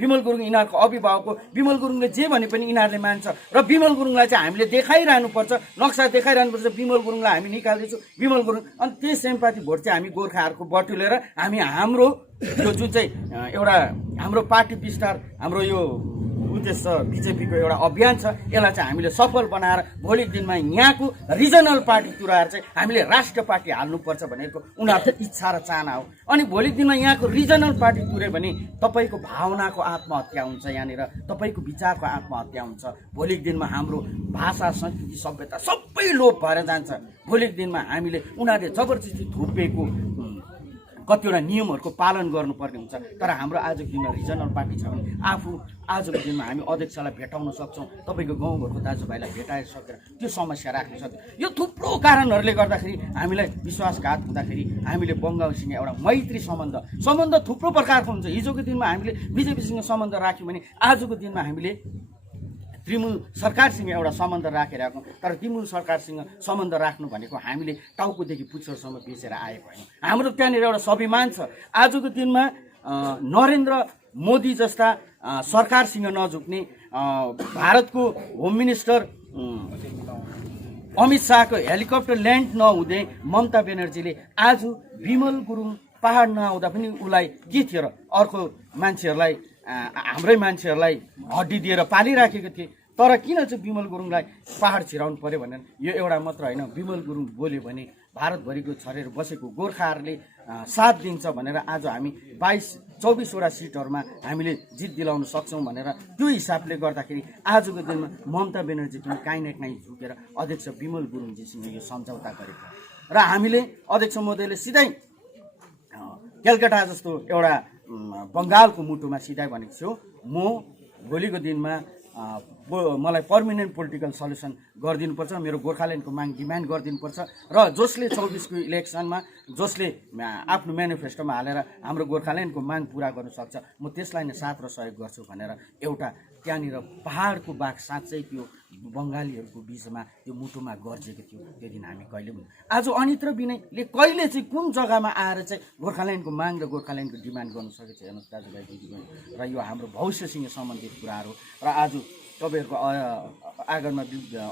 विमल गुरुङ यिनीहरूको अभिभावक हो विमल गुरुङले जे भने पनि यिनीहरूले मान्छ र विमल गुरुङलाई चाहिँ हामीले देखाइरहनुपर्छ नक्सा देखाइरहनुपर्छ विमल गुरुङलाई हामी निकाल्दैछौँ विमल गुरुङ अनि त्यही सेम्पाती भोट चाहिँ हामी गोर्खाहरूको बटुलेर हामी हाम्रो यो जुन चाहिँ एउटा हाम्रो पार्टी विस्तार हाम्रो यो उद्देश्य बिजेपीको एउटा अभियान छ यसलाई चाहिँ हामीले सफल बनाएर भोलिको दिनमा यहाँको रिजनल पार्टी तुराएर चाहिँ हामीले राष्ट्रिय पार्टी हाल्नुपर्छ भनेको उनीहरूको इच्छा र चाहना हो अनि भोलिको दिनमा यहाँको रिजनल पार्टी तुर्यो भने तपाईँको भावनाको आत्महत्या हुन्छ यहाँनिर तपाईँको विचारको आत्महत्या हुन्छ भोलिको दिनमा हाम्रो भाषा संस्कृति सभ्यता सबै लोप भएर जान्छ भोलिको दिनमा हामीले उनीहरूले जबरजस्ती थुपेको कतिवटा नियमहरूको पालन गर्नुपर्ने हुन्छ तर हाम्रो आजको दिनमा रिजनल पार्टी छ भने आफू आजको दिनमा हामी अध्यक्षलाई भेटाउन सक्छौँ तपाईँको गाउँघरको दाजुभाइलाई भेटाइसकेर त्यो समस्या राख्न सक्छौँ यो थुप्रो कारणहरूले गर्दाखेरि हामीलाई विश्वासघात हुँदाखेरि हामीले बङ्गालसँग एउटा मैत्री सम्बन्ध थुप्रो प्रकारको हुन्छ हिजोको दिनमा हामीले बिजेपीसँग सम्बन्ध राख्यौँ भने आजको दिनमा हामीले तृणमूल सरकारसँग एउटा सम्बन्ध राखेर आएको तर तृणमूल सरकारसँग सम्बन्ध राख्नु भनेको हामीले टाउकोदेखि पुच्छरसम्म बेचेर आएको होइन हाम्रो त्यहाँनिर एउटा स्वाभिमान छ आजको दिनमा नरेन्द्र मोदी जस्ता सरकारसँग नझुक्ने भारतको होम मिनिस्टर अमित शाहको हेलिकप्टर ल्यान्ड नहुँदै ममता ब्यानर्जीले आज विमल गुरुङ पहाड नआउँदा पनि उसलाई के थियो र अर्को मान्छेहरूलाई हाम्रै मान्छेहरूलाई हड्डी दिएर पालिराखेको थिए तर किन चाहिँ विमल गुरुङलाई पहाड छिराउनु पर्यो भनेर यो एउटा मात्र होइन विमल गुरुङ बोल्यो भने भारतभरिको छरेर बसेको गोर्खाहरूले साथ दिन्छ भनेर आज हामी 22-24वटा सिटहरूमा हामीले जित दिलाउन सक्छौँ भनेर त्यो हिसाबले गर्दाखेरि आजको दिनमा ममता ब्यानर्जी पनि काहीँ न काहीँ झुकेर अध्यक्ष विमल गुरुङजीसँग यो सम्झौता गरेको र हामीले अध्यक्ष महोदयले सिधै कलकत्ता जस्तो एउटा बङ्गालको मुटुमा सिधाइ भनेको छु म भोलिको दिनमा मलाई पर्मानेन्ट पोलिटिकल सल्युसन गरिदिनुपर्छ मेरो गोर्खाल्यान्डको माग डिमान्ड गरिदिनुपर्छ र जसले 24को इलेक्सनमा जसले आफ्नो म्यानिफेस्टोमा हालेर हाम्रो गोर्खाल्यान्डको माग पुरा गर्न सक्छ म त्यसलाई नै साथ र सहयोग गर्छु भनेर एउटा त्यहाँनिर पहाडको बाघ साँच्चै त्यो बङ्गालीहरूको बिचमा त्यो मुटुमा गर्जेको थियो त्यो दिन हामी कहिले पनि आज अनित र विनयले कहिले चाहिँ कुन जग्गामा आएर चाहिँ गोर्खाल्यान्डको माग र गोर्खाल्यान्डको डिमान्ड गर्न सकेको छ हेर्नुहोस् दाजुभाइ दिदीबहिनी र यो हाम्रो भविष्यसँग सम्बन्धित कुराहरू र आज तपाईँहरूको आगनमा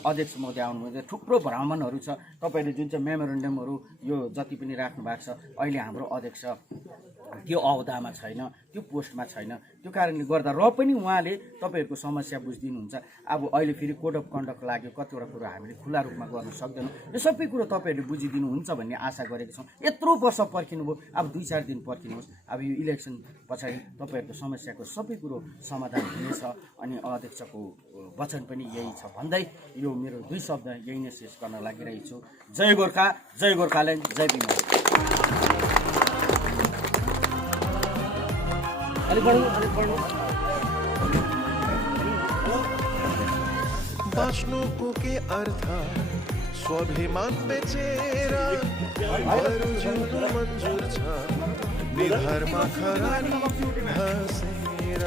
अध्यक्ष महोदय आउनुभयो थुप्रो भ्रमणहरू छ तपाईँहरूले जुन चाहिँ मेमोरेन्डमहरू यो जति पनि राख्नु भएको छ अहिले हाम्रो अध्यक्ष त्यो अवधामा छैन त्यो पोस्टमा छैन त्यो कारणले गर्दा र पनि उहाँले तपाईँहरूको समस्या बुझिदिनुहुन्छ अब अहिले फेरि कोड अफ कन्डक्ट लाग्यो कतिवटा कुरो हामीले खुला रूपमा गर्न सक्दैनौँ यो सबै कुरो तपाईँहरूले बुझिदिनुहुन्छ भन्ने आशा गरेको छौँ यत्रो वर्ष पर्खिनुभयो अब 2-4 दिन पर्खिनुहोस् अब यो इलेक्सन पछाडि तपाईँहरूको समस्याको सबै कुरो समाधान हुनेछ अनि अध्यक्षको वचन पनि यही छ भन्दै यो मेरो 2 शब्द यही नै शेष गर्न लागिरहेको छु जय गोर्खा जय गोर्खाल्यान्ड जय विमल बाँच्नुको के अर्थ स्वाभिमान बेचेर अरू जिउनु मन्जुर छ निधारमा खरानी हाँसेर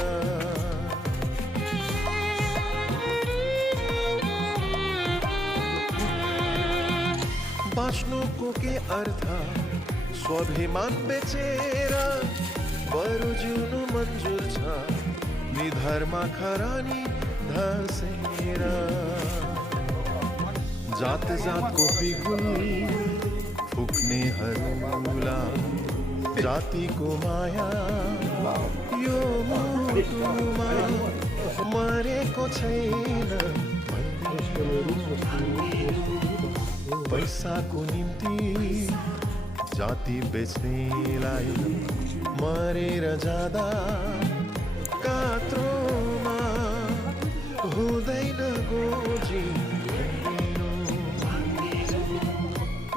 बाँच्नुको के अर्थ स्वाभिमान बेचेर बरु जिउनु मन्जुर छ निधारमा खरानी धसेर जात जातको बिगुल फुक्नेहरूलाई जातिको माया यो मुटुमा मरेको को छैन पैसाको निम्ति जाति बेच्नेलाई मरेर जाँदा कात्रोमा हुँदैन गोजी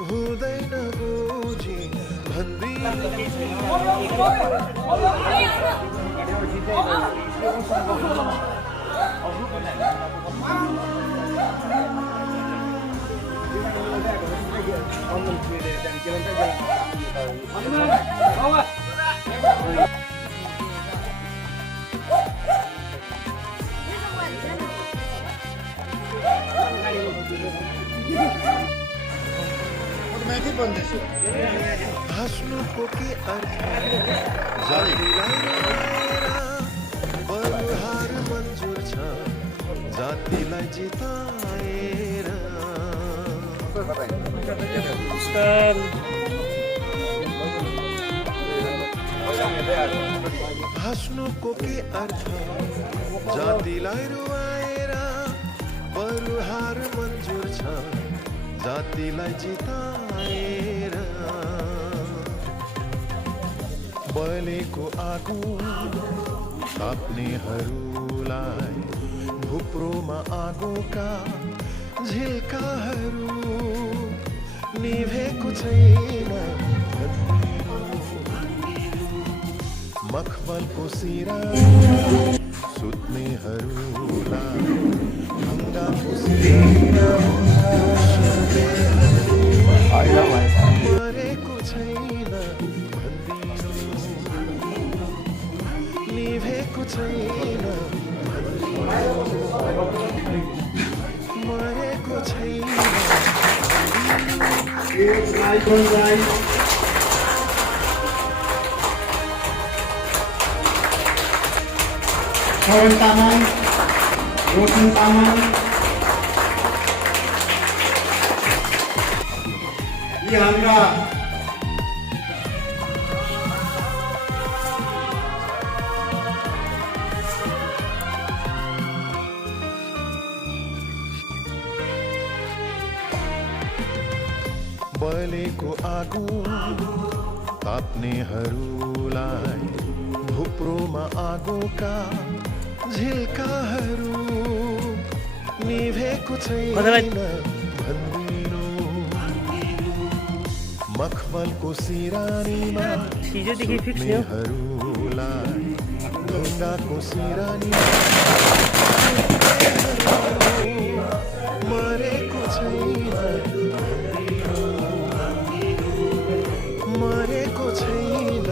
हुँदैन गोजी हाँस्नुको के अर्थ बरुहार मन्जुर छ जातिलाई जिताएर हाँस्नुको के अर्थ जातिलाई रुवाएर बरुहार मन्जुर छ जातिलाई जिताएर बलेको आगो ताप्नेहरूलाई भुप्रोमा आगोका झिल्काहरू निभेको छैन मखमलको सिरा सुत्नेहरूलाई ढुङ्गाको सिरा मरेको छैन निभेको छैन मरेको छैन तामाङ रोशन तामाङ यी हाम्रा बलेको आगो ताप्नेहरूलाई भुप्रोमा आगोका झिल्काहरू निभेको छैन भन्दिनु मखमलको सिरानीमा सुत्नेहरूलाई ढुङ्गाको सिरानीमा मरेको छैन मरेको छैन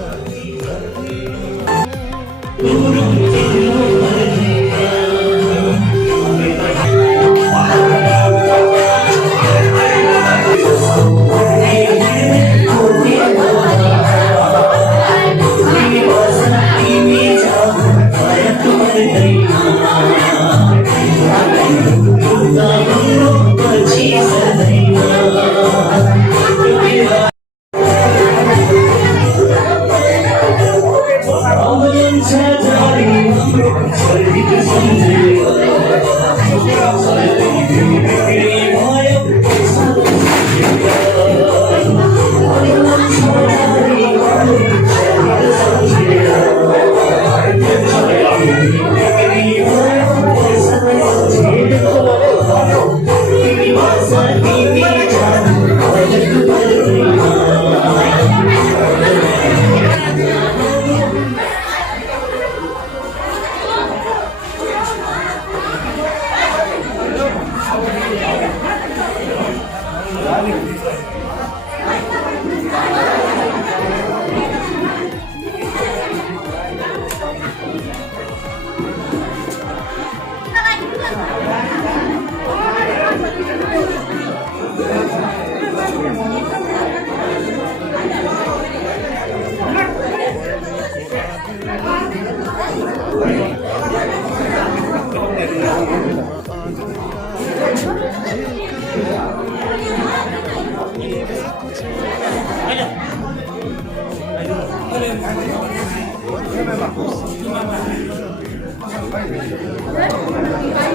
Thank you.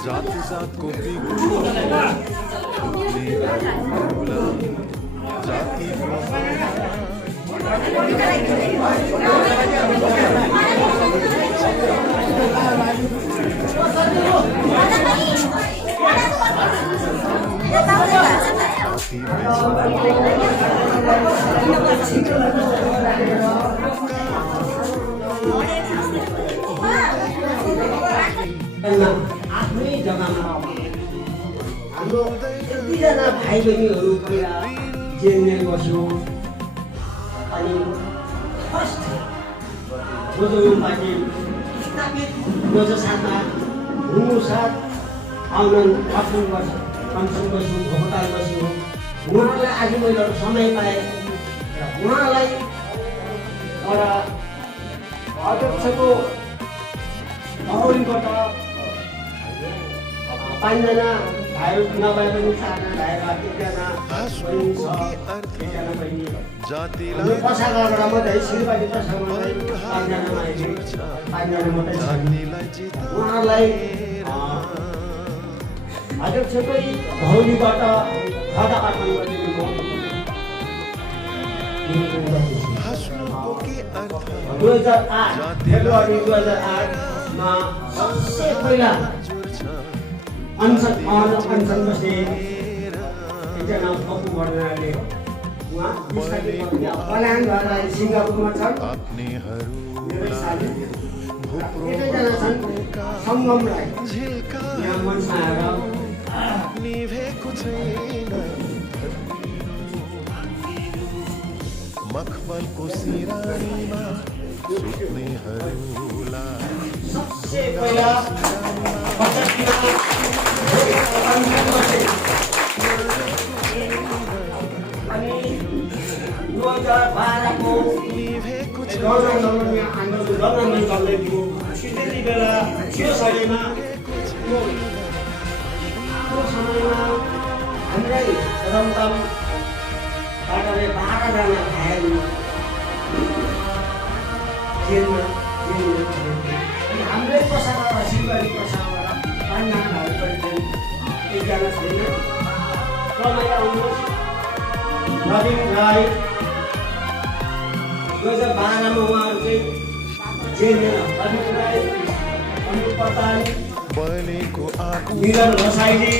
जात जात को भी भूला जाति आफ्नै जग्गामा हाम्रो यतिजना भाइ बहिनीहरू पहिला जेलमै बस्यो अनि फर्स्ट बोजो पार्टी स्थापित 2007 मा हुनु साथ आउन अप्सन बस्यो कन्सन बस्यो भोटाल बस्यो उहाँलाई आज मैले समय पाएँ र उहाँलाई एउटा अध्यक्षको अगाडिबाट 5 जना भाइहरू नभए पनि 4 जना भाइहरू 1 जना बहिनी पसागरबाट मात्रै सिलगढी पसागरबाट 5 जना मान्छे 5 जना मात्रै छन् उहाँलाई अध्यक्षकै भौलीबाट खदा अर्पण गरिदिनु 2008 फेब्रुअरी 2008 मा सबसे पहिला अनसन बस्ने एकजना पप्पु बर्नाले उहाँ पलायन भएर सिङ्गापुरमा छन् एकैजना छन् सङ्गम राई यहाँ मञ्चमा आएर मखमल को सिरानीमा सुत्ने हरूला सबसे पहिला अनि 2012 को आन्दोलन चल्दै थियो त्यति बेला त्यो समयमा हाम्रै रमतमबाट 12 जना भाइहरू जेलमा हाम्रै प्रसादबाट सिलगढी प्रसादबाट 5 जना भाइहरू पनि एकजना छैन क्रमैया आउनुहोस् नवीन राई 2012 मा उहाँहरू चाहिँ जेलमा नवीन राई अनिल प्रधान बलेको आगो मिलन रसाइली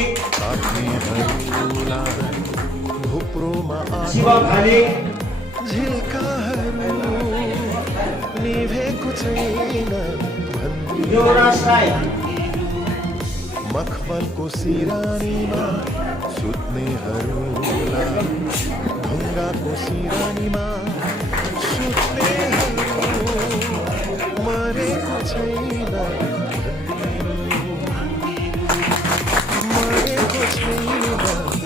भुप्रोमा शिव खाले झिल्काहरू निभेको छैन युवराज राई मखमलको सिरानीमा सुत्नेहरूला ढुङ्गाको सिरानीमा सुत्नेहरू मरेको छैन मरेको छैन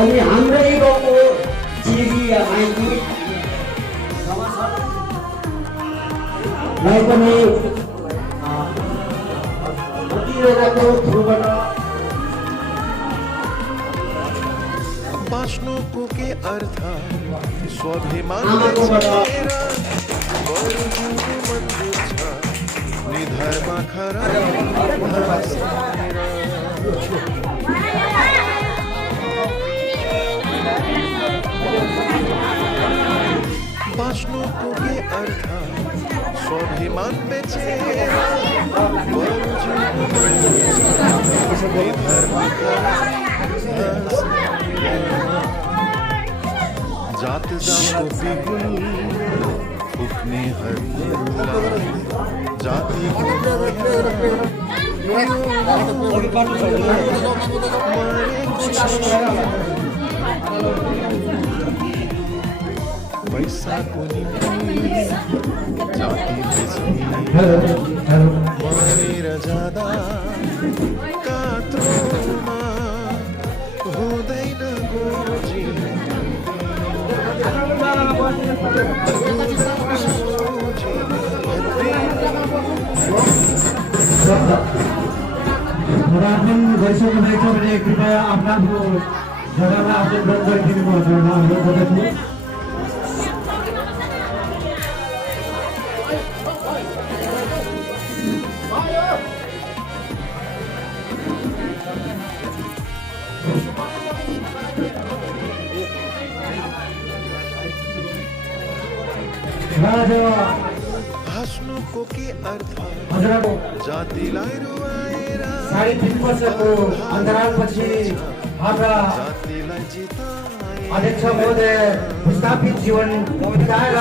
अनि हाम्रै गाउँको चिरी या माइती लाई पनि कतिजनाको थ्रुबाट बाँच्नुको के अर्थ स्वाभिमान निधरमा खरा बाँच्नुको के अर्थ स्वाभिमान बेचेर जात जातको बिगुल फुक्नेहरूलाई जातिको पैसाको निम्ति जाति मरेर जाँदा कात्रोमा हुँदैन गोजी राजन गरिसक्नुहुँदैछ भने कृपया आफ्नो जग्गामा आफूले बन्द गरिदिनु पर्छ अनुरोध गर्दछु। हाँस्नुको के अर्थ हजुरको जातिलाई रुवाएर 3.5 वर्षको अन्तरालपछि हाम्रा जातिलाई जिताए अध्यक्ष महोदय विस्थापित जीवन बिताएर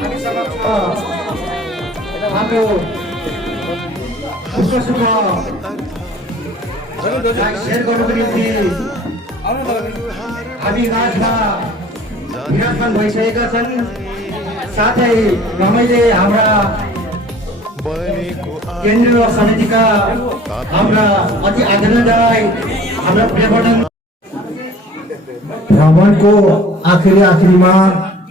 हामी समक्ष हाम्रो दुःख सुख सेयर गर्नुको निम्ति हामी माझमा विराजमान भइसकेका छन्। साथै रमाइले हाम्रा बनेको केन्द्रीय समितिका हाम्रा अति आदरणीय हाम्रा पर्यटन भ्रमणको आखिरीमा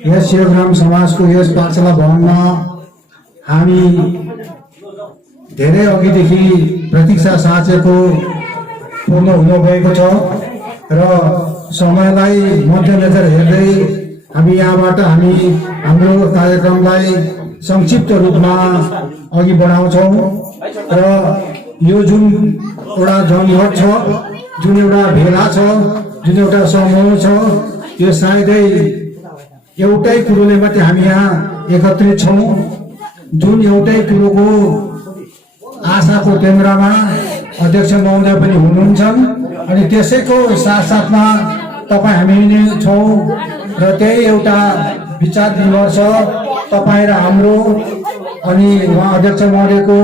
यस सेवाग्राम समाजको यस पाठशाला भवनमा हामी धेरै अघिदेखि प्रतीक्षा साँचेको पूर्ण हुनुभएको छ र समयलाई मध्यनजर हेर्दै हामी यहाँबाट हाम्रो कार्यक्रमलाई संक्षिप्त रूपमा अघि बढाउँछौँ र यो जुन एउटा जनमत छ, जुन एउटा भेला छ, जुन एउटा समूह छ, यो सायदै एउटै कुरोले मात्रै हामी यहाँ एकत्रित छौँ। जुन एउटै कुरोको आशाको केन्द्रमा अध्यक्ष महोदय पनि हुनुहुन्छन् अनि त्यसैको साथसाथमा तपाईँ हामी नै छौँ र त्यही एउटा विचार विमर्श तपाईँ र हाम्रो अनि उहाँ अध्यक्ष महोदयको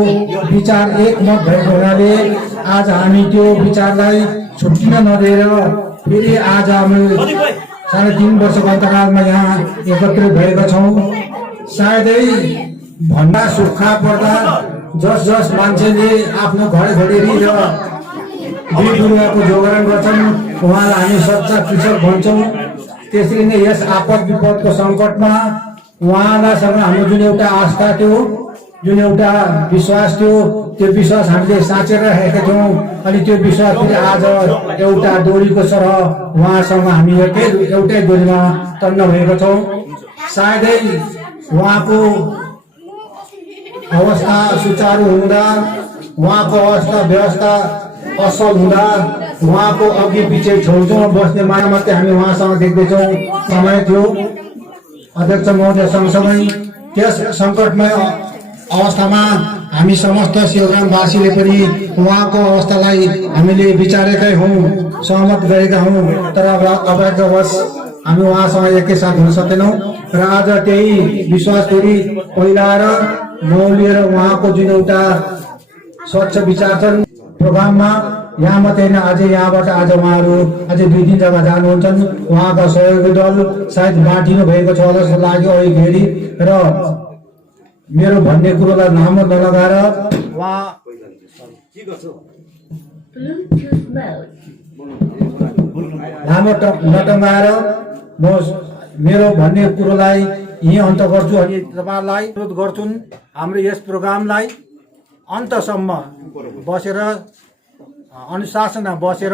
विचार एकमत भएको हुनाले आज हामी त्यो विचारलाई छुट्टिन नदिएर फेरि आज हामी 3.5 वर्षको अन्तरालमा यहाँ एकत्रित भएका छौँ। सायदै भन्दा सुक्खा पर्दा जस मान्छेले आफ्नो घरघडेरी र बिउ बिरुवाको जोगान गर्छन् उहाँलाई हामी सच्चा कृषक भन्छौँ। त्यसरी नै यस आपद विपदको सङ्कटमा उहाँलाईसँग हाम्रो जुन एउटा आस्था थियो, जुन एउटा विश्वास थियो, त्यो विश्वास हामीले साँचेर राखेका थियौँ अनि त्यो विश्वास फेरि आज एउटा डोरीको सरह उहाँसँग हामी एउटै डोरीमा तन्न भएका छौँ। सायदै उहाँको अवस्था सुचारू हुँदा, उहाँको अवस्था व्यवस्था असल हुँदा, उहाँको अघि पछि छेउछाउमा बस्ने माया मात्रै हामी उहाँसँग देख्दैछौँ। समय थियो अध्यक्ष महोदय सँगसँगै त्यस सङ्कटमय अवस्थामा हामी समस्त सेवाग्रामवासीले पनि उहाँको अवस्थालाई हामीले विचारेकै हौँ, सहमत गरेका हौँ। तर अभाग्यवश हामी उहाँसँग एकैसाथ हुन सकेनौँ र आज त्यही विश्वास फेरि पहिलाएर नौलिएर उहाँको जुन एउटा स्वच्छ विचार छन् प्रोग्राममा यहाँ मात्रै होइन, अझै यहाँबाट आज उहाँहरू अझै 2-3 जग्गा जानुहुन्छन्। उहाँका सहयोगी दल सायद बाँडिनु भएको छ जस्तो लाग्यो अहिले फेरि। र मेरो भन्ने कुरोलाई लामो नलगाएर उहाँ लामो नटङ्गाएर म मेरो भन्ने कुरोलाई यहीँ अन्त गर्छु अनि तपाईँलाई अनुरोध गर्छुन् हाम्रो यस प्रोग्रामलाई अन्तसम्म बसेर अनुशासनमा बसेर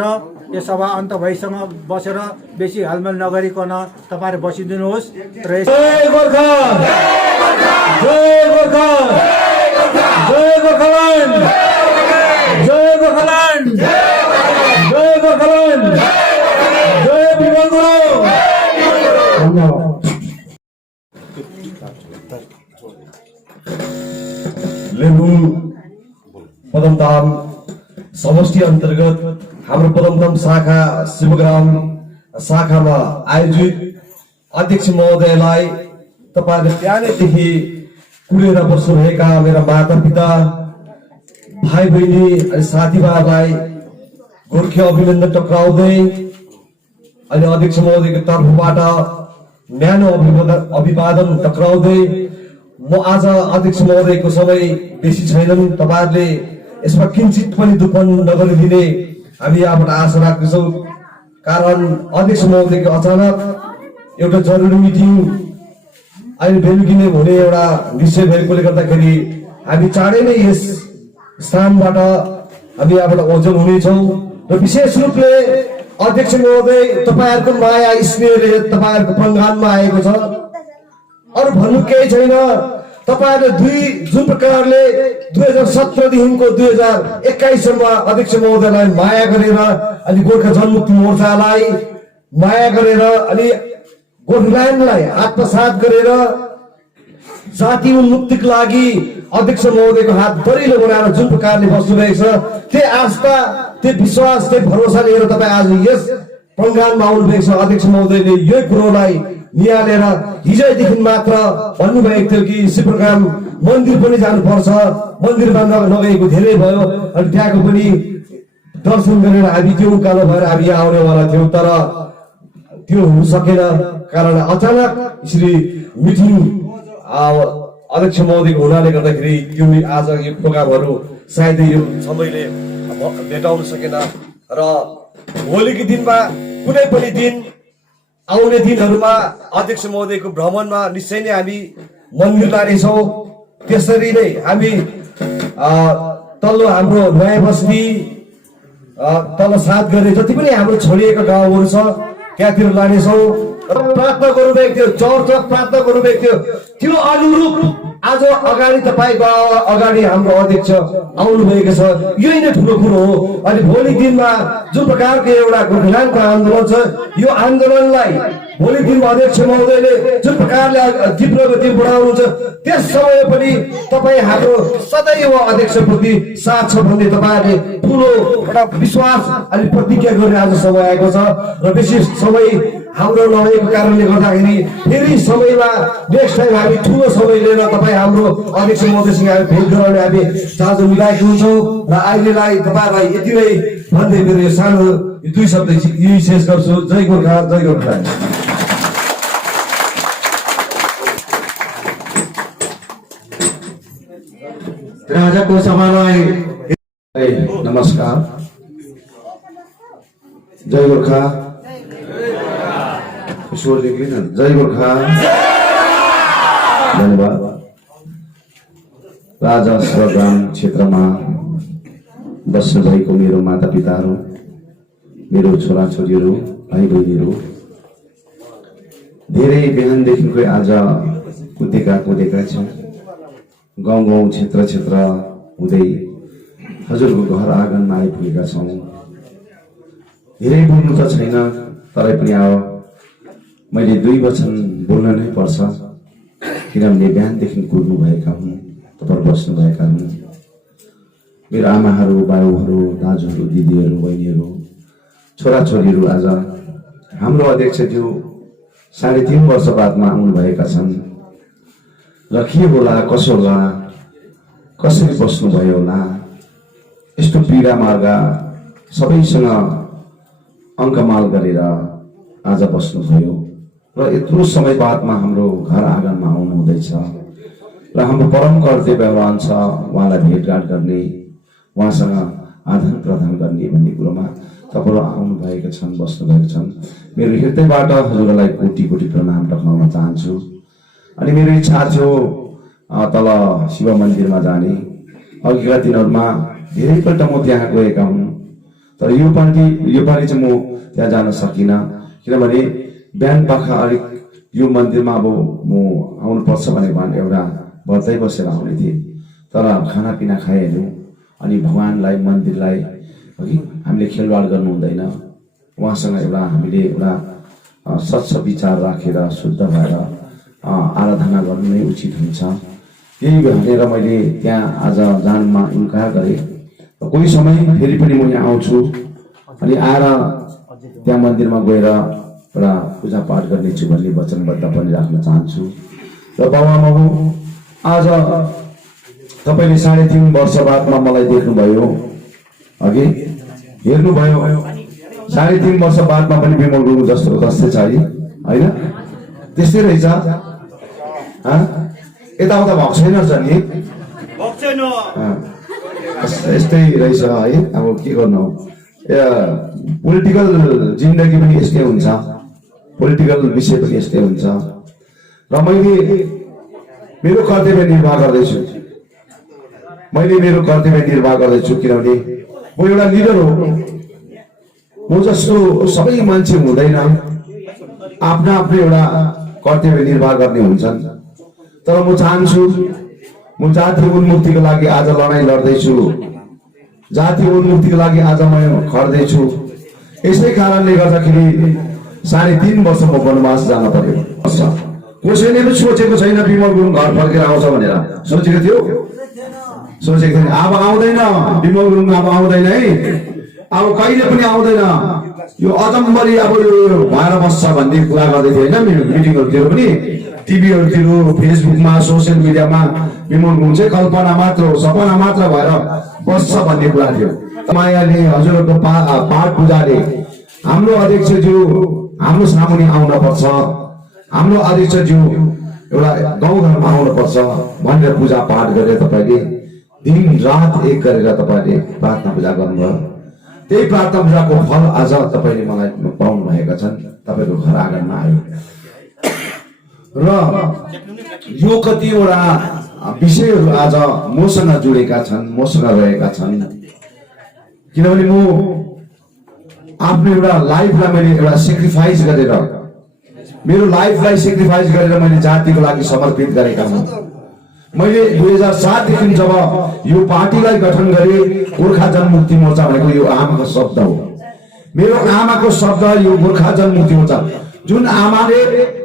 यो सभा अन्त भइसँग बसेर बेसी हालमेल नगरिकन तपाईँहरू बसिदिनुहोस् र जय गोर्खा, जय गोर्खा, जय गोर्खाल्यान्ड, जय गोर्खाल्यान्ड, जय गोर्खाल्यान्ड, जय विमल गुरुङ। धन्यवाद। लेबुङ पदमधाम समष्टि अन्तर्गत हाम्रो पदमधाम शाखा शिवग्राम शाखामा आयोजित अध्यक्ष महोदयलाई तपाईहरुले सानैदेखि कुरेर बस्नुभएका मेरा माता पिता भाइ बहिनी अनि साथीभाइलाई गोर्खे अभिनन्दन टक्राउँदै अनि अध्यक्ष महोदयको तर्फबाट न्यानो अभिवादन टक्राउँदै म आज अध्यक्ष महोदयको समय बेसी छैनन्, तपाईहरुले यसमा किंचित पनि दुःख नगरिदिने हामी यहाँबाट आशा राख्दछौँ। कारण अध्यक्ष महोदयको अचानक एउटा जरुरी मिटिङ अहिले बेलुकी नै हुने एउटा विषय भएकोले गर्दाखेरि हामी चाँडै नै यस स्थानबाट हामी यहाँबाट ओझल हुनेछौँ र विशेष रूपले अध्यक्ष महोदय तपाईँहरूको माया स्नेहले तपाईँहरूको प्रङ्गानमा आएको छ। अरू भन्नु केही छैन। तपाईँहरूले जुन प्रकारले 2017 देखिको 2021 सम्म अध्यक्ष महोदयलाई माया गरेर अनि गोर्खा जनमुक्ति मोर्चालाई माया गरेर अनि गोर्खाल्यान्डलाई आत्मसात गरेर जाति उन्मुक्तिको लागि अध्यक्ष महोदयको हात दरिलो बनाएर जुन प्रकारले बस्नुभएको छ त्यो आस्था त्यो विश्वास त्यो भरोसा लिएर तपाईँ आज यस प्रङ्गानमा आउनुभएको छ। अध्यक्ष महोदयले यो कुरोलाई निहालेर हिजोदेखि मात्र भन्नुभएको थियो कि शिवप्रकाम मन्दिर पनि जानुपर्छ, मन्दिरमा नगएको धेरै भयो अनि त्यहाँको पनि दर्शन गरेर हामी त्यो उकालो भएर हामी यहाँ आउनेवाला थियौँ तर त्यो हुन सकेन। कारण अचानक यसरी मिटिङ अध्यक्ष महोदयको हुनाले गर्दाखेरि त्यो आज यो प्रोग्रामहरू सायदै यो समयले भेटाउन सकेन र भोलिको दिनमा कुनै पनि दिन आउने दिनहरूमा अध्यक्ष महोदयको भ्रमणमा निश्चय नै हामी मन्दिर लानेछौँ। त्यसरी नै हामी तल्लो हाम्रो नयाँ बस्ती तल साथ गरे जति पनि हाम्रो छोडिएका गाउँहरू छ त्यहाँतिर लानेछौँ। प्रार्थना गर्नुभएको थियो, चर्च प्रार्थना गर्नुभएको थियो, त्यो अनुरूप आज अगाडि तपाईँको अगाडि हाम्रो अध्यक्ष आउनुभएको छ। यही नै ठुलो कुरो हो। अनि भोलि दिनमा जुन प्रकारको एउटा गोर्खाल्यान्डको आन्दोलन छ यो आन्दोलनलाई भोलि दिनमा अध्यक्ष महोदयले जुन प्रकारले तीव्र गति बढाउनुहुन्छ त्यस समय पनि तपाईँ हाम्रो सदैव अध्यक्षप्रति साथ छ भन्ने तपाईँहरूले ठुलो एउटा विश्वास अनि प्रतिज्ञा गर्ने आज समय आएको छ र बेसी समय हाम्रो नभएको कारणले गर्दाखेरि फेरि समयमा नेक्स्ट टाइम हामी ठुलो समय लिएर तपाईँ हाम्रो अध्यक्ष महोदयसँग हामी भेट गराउने हामी चाँजो मिलाएको हुन्छौँ र अहिलेलाई तपाईँहरूलाई यति नै भन्दै मेरो यो सानो दुई शब्द यही शेष गर्छु। जय गोर्खा, जय गोर्खा। आजको सभालाई नमस्कार, जय गोर्खा, जय गोर्खा, धन्यवाद। राजा शिवग्राम क्षेत्रमा बस्नुभएको मेरो माता पिताहरू, मेरो छोराछोरीहरू, भाइ बहिनीहरू, धेरै बिहानदेखिको आज कुदेका छन्। गाउँ क्षेत्र हुँदै हजुरको घर आँगनमा आइपुगेका छौँ। धेरै बोल्नु त छैन तरै पनि अब मैले 2 वचन बोल्न नै पर्छ किनभने बिहानदेखि कुद्नु भएका हुन्, तपाईहरु बस्नु भएका हुन्। मेरो आमाहरू, बाबुहरू, दाजुहरू, दिदीहरू, बहिनीहरू, छोराछोरीहरू आज हाम्रो अध्यक्षज्यू 3.5 वर्ष बादमा आउनु भएका छन् र के होला कसो होला कसरी बस्नु भयो होला यस्तो पीडा मार्गा सबैसँग अङ्कमाल गरेर आज बस्नु भयो र यत्रो समय बादमा हाम्रो घर आँगनमा आउनु हुँदैछ र हाम्रो परम कर्तव्य रहन्छ उहाँलाई भेटघाट गर्ने, उहाँसँग आदान प्रदान गर्ने भन्ने कुरोमा तपाईहरु आउनु भएका छन्, बस्नु भएका छन्। मेरो हृदयबाट हजुरलाई कोटी कोटी प्रणाम टक्राउन चाहन्छु। अनि मेरो इच्छा थियो तल शिव मन्दिरमा जाने। अघिल्ला दिनहरुमा धेरैपल्ट म त्यहाँ गएका हुँ, तर यो पालि चाहिँ म त्यहाँ जान सकिन किनभने बिहान पख अलिक यो मन्दिरमा अब म आउनु पर्छ भनेर एउटा बत्तै बसेर आउने थिएँ, तर खानापिना खाइहाल्यौँ। अनि भगवानलाई, मन्दिरलाई अघि हामीले खेलवाड गर्नु हुँदैन, उहाँसँग एउटा हामीले एउटा स्वच्छ विचार राखेर शुद्ध भएर आराधना गर्नु नै उचित हुन्छ। यही भनेर मैले त्यहाँ आज जानमा इन्कार गरेँ। कोही समय फेरि पनि म यहाँ आउँछु अनि आएर त्यहाँ मन्दिरमा गएर एउटा पूजापाठ गर्नेछु भन्ने वचनबद्ध पनि राख्न चाहन्छु। र बाबुआमाको आज तपाईले 3.5 वर्ष बादमा मलाई देख्नुभयो, अघि हेर्नुभयो। 3.5 वर्ष बादमा पनि विमल गुरुङ जस्तो जस्तै छ होइन? त्यस्तै रहेछ। यताउता भएको छैन नि, यस्तै रहेछ है। अब के गर्नु, पोलिटिकल जिन्दगी पनि यस्तै हुन्छ। पोलिटिकल विषय पनि यस्तै हुन्छ र मैले मेरो कर्तव्य निर्वाह गर्दैछु किनभने म एउटा लिडर हो म जस्तो सबै मान्छे हुँदैन आफ्नो आफ्नो एउटा कर्तव्य निर्वाह गर्ने हुन्छन् तर म चाहन्छु म जाति उन्मुक्तिको लागि आज लडाईँ लड्दैछु जाति उन्मुक्तिको लागि आज म खड्दैछु यसै कारणले गर्दाखेरि 3.5 वर्ष म वनवास जान पर्यो कसैले पनि सोचेको छैन विमल गुरुङ घर फर्केर आउँछ भनेर सोचेको थियो अब आउँदैन विमल गुरुङ अब आउँदैन है अब कहिले पनि आउँदैन यो अदम्बरी अब यो भएर बस्छ भन्ने कुरा गर्दै थियो होइन मिटिङहरूतिर पनि टिभीहरूतिर फेसबुकमा सोसियल मिडियामा विमल गुरुङ चाहिँ कल्पना मात्र हो सपना मात्र भएर बस्छ भन्ने कुरा थियो मायाले हजुरहरूको पाठ पूजाले हाम्रो अध्यक्षज्यू हाम्रो सामुने आउन पर्छ हाम्रो अध्यक्षज्यू एउटा गाउँघरमा आउन पर्छ भनेर पूजा पाठ गरेर तपाईले दिन रात एक गरेर तपाईले प्रार्थना पूजा गर्नुभयो त्यही प्रार्थना पूजाको फल आज तपाईले मलाई पाउनु भएका छन् तपाईको घर आँगनमा आयो र यो कतिवटा विषयहरू आज मसँग जोडेका छन् मसँग रहेका छन् किनभने म आफ्नो एउटा लाइफलाई मैले एउटा सेक्रिफाइस गरेर मेरो लाइफलाई सेक्रिफाइस गरेर मैले जातिको लागि समर्पित गरेका हुँ मैले 2007 देखि जब यो पार्टीलाई गठन गरे गोर्खा जनमुक्ति मोर्चा भनेको यो आमाको शब्द हो मेरो आमाको शब्द यो गोर्खा जनमुक्ति मोर्चा जुन आमाले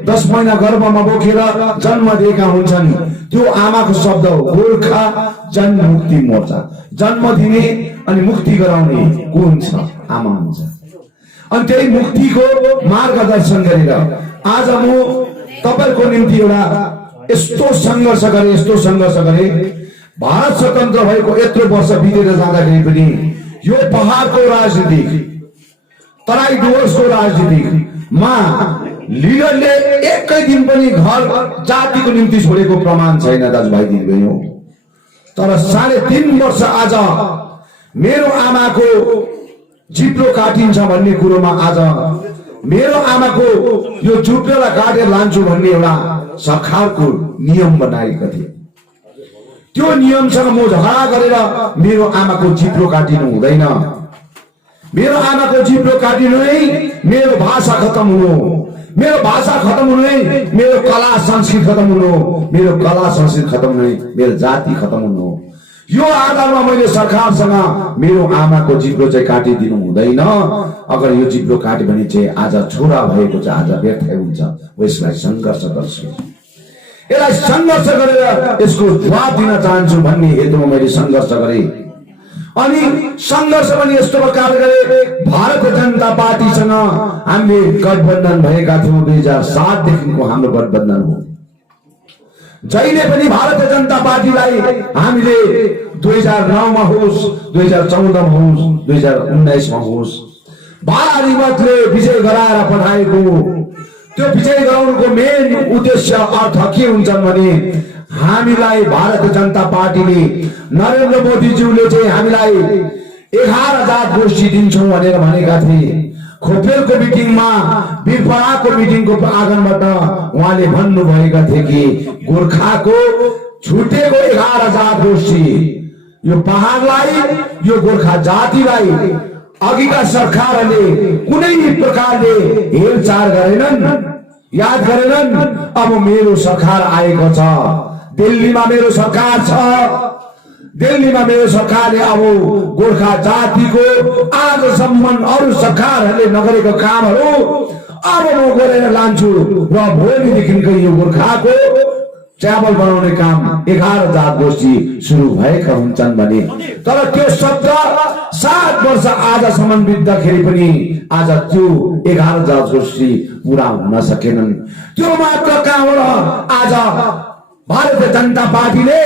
10 महिना गर्भमा बोकेर जन्म दिएका हुन्छन् त्यो आमाको शब्द हो गोर्खा जनमुक्ति मोर्चा जन्म दिने अनि मुक्ति गराउने को हुन्छ आमा हुन्छ अनि त्यही मुक्तिको मार्गदर्शन गरेर आज म तपाईको निम्ति एउटा यस्तो सङ्घर्ष गरे भारत स्वतन्त्र भएको यत्रो वर्ष बितेर जाँदाखेरि पनि यो पहाडको राजनीति तराई डुवर्सको राजनीतिमा लिडरले एकै दिन पनि घर जातिको निम्ति छोडेको प्रमाण छैन दाजुभाइ दिदीबहिनी तर 3.5 वर्ष आज मेरो आमाको जिब्रो काटिन्छ भन्ने कुरोमा आज मेरो आमाको यो जुब्रोलाई काटेर लान्छु भन्ने एउटा सरकारको नियम बनाएका थिए त्यो नियमसँग म झगडा गरेर मेरो आमाको जिब्रो काटिनु हुँदैन मेरो आमाको जिब्रो काटिनु नै मेरो भाषा खत्म हुनु मेरो भाषा खत्म हुनु नै मेरो कला संस्कृति खत्म हुनु मेरो कला संस्कृति खत्म हुनु मेरो जाति खत्म हुनु यो आधारमा मैले सरकारसँग मेरो आमाको जिब्रो चाहिँ काटिदिनु हुँदैन अगर यो जिब्रो काट्यो भने चाहिँ आज छोरा भएको चाहिँ आज व्यर्थै हुन्छ यसलाई संघर्ष गर्छु यसलाई संघर्ष गरेर यसको जवाब दिन चाहन्छु भन्ने हेतुमा मैले संघर्ष गरे अनि संघर्ष पनि यस्तो प्रकार गरे भारतीय जनता पार्टीसँग हामीले गठबन्धन भएका थियौं 2007 देखिको हाम्रो गठबन्धन हो जहिले पनि भारतीय जनता पार्टीलाई हामीले 2009 मा होस् 2014 मा होस् 2019 मा होस् भारी मतले विजय गराएर पठाएको त्यो विजय गराउनुको मेन उद्देश्य अर्थ के हुन्छ भने हामीलाई भारतीय जनता पार्टीले नरेन्द्र मोदीज्यूले चाहिँ हामीलाई 11,000 गोष्ठी दिन्छौं भनेर भनेका थिए खोपेलको मिटिङमा बिरपराको मिटिङको आगमबाट उहाँले भन्नु भएका थिए कि गोर्खाको छुटेको 11,000 गोष्ठी यो पहाडलाई यो गोर्खा जातिलाई अघिका सरकारले कुनै प्रकारले हेरचाह गरेनन् याद गरेनन् अब मेरो सरकार आएको छ दिल्लीमा मेरो सरकार छ दिल्लीमा मेरो सरकारले अब गोर्खा जातिको आजसम्म अरू सरकारहरूले नगरेको कामहरू अब म गरेर लान्छु र भोलिदेखिको यो गोर्खाको चावल बनाउने काम 11,000 गोष्ठी सुरु भएका हुन्छन् भने तर त्यो शब्द 7 वर्ष आजसम्म बित्दाखेरि पनि आज त्यो 11,000 गोष्ठी पूरा हुन सकेनन् त्यो मात्र कहाँबाट आज भारतीय जनता पार्टीले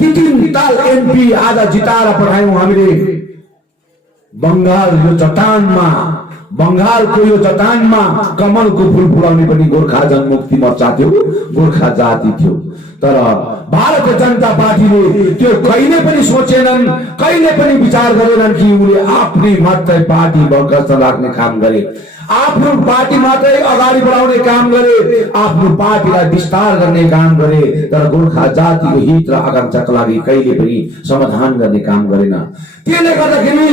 3 ताल एमपी आज जिताएर पठायौं हामीले बंगालको यो चट्टानमा कमलको फूल फुलाउने पनि गोर्खा जनमुक्ति मोर्चा थियो गोर्खा जाति थियो तर भारतीय जनता पार्टीले त्यो कहिले पनि सोचेनन् कहिले पनि विचार गरेनन् कि उले आफ्नै मात्रै पार्टी बर्खास्त राख्ने काम गरे आफ्नो पार्टी मात्रै अगाडि बढाउने काम गरे, आफ्नो पार्टीलाई विस्तार गर्ने काम गरे, तर गोर्खा जातिको हित र आकांक्षाका लागि कहिले पनि समाधान गर्ने काम गरेन। त्यसले गर्दाखेरि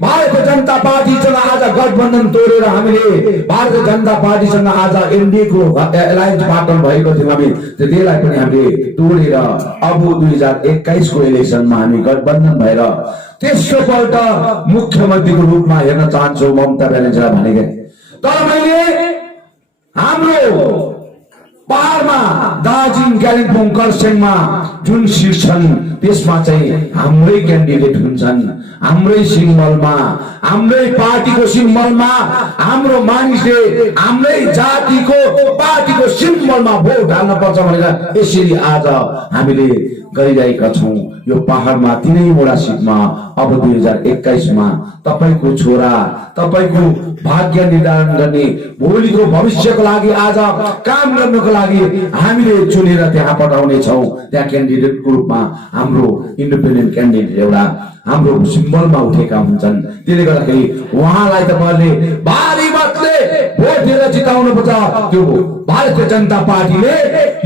भारतीय जनता पार्टीसँग आज गठबन्धन तोडेर हामीले भारतीय जनता पार्टीसँग आज एनडीएको एलायन्स पार्टनर भएको थियौँ हामी, त्यसलाई पनि हामीले तोडेर अब 2021 को इलेक्सनमा हामी गठबन्धन भएर तेस्रो पल्ट मुख्यमन्त्रीको रूपमा हेर्न चाहन्छौँ ममता ब्यानर्जीलाई भनेको। तर मैले हाम्रो पहाडमा दार्जिलिङ, कालिम्पोङ, खरसाङमा जुन सिट छन् त्यसमा चाहिँ हाम्रै क्यान्डिडेट हुन्छन्, हाम्रै सिम्बलमा, हाम्रै पार्टीको सिम्बलमा, हाम्रो मानिसले हाम्रै जातिको पार्टीको सिम्बलमा भोट हाल्न पर्छ भनेर यसरी आज हामीले गरिरहेका छौँ। यो पहाडमा तीनैवटा सिटमा अब 2021 मा तपाईको छोरा, तपाईको भाग्य निर्धारण गर्ने, भोलिको भविष्यको लागि आज काम गर्नको लागि हामीले चुनेर त्यहाँ पठाउने छौँ। त्यहाँ क्यान्डिडेटको रूपमा हाम्रो इन्डिपेन्डेन्ट क्यान्डिडेट एउटा हाम्रो सिम्बलमा उठेका हुन्छन्। त्यसले गर्दाखेरि उहाँलाई तपाईहरुले भारी मतले भोट दिएर जिताउनु पर्छ। त्यो भारतीय जनता पार्टीले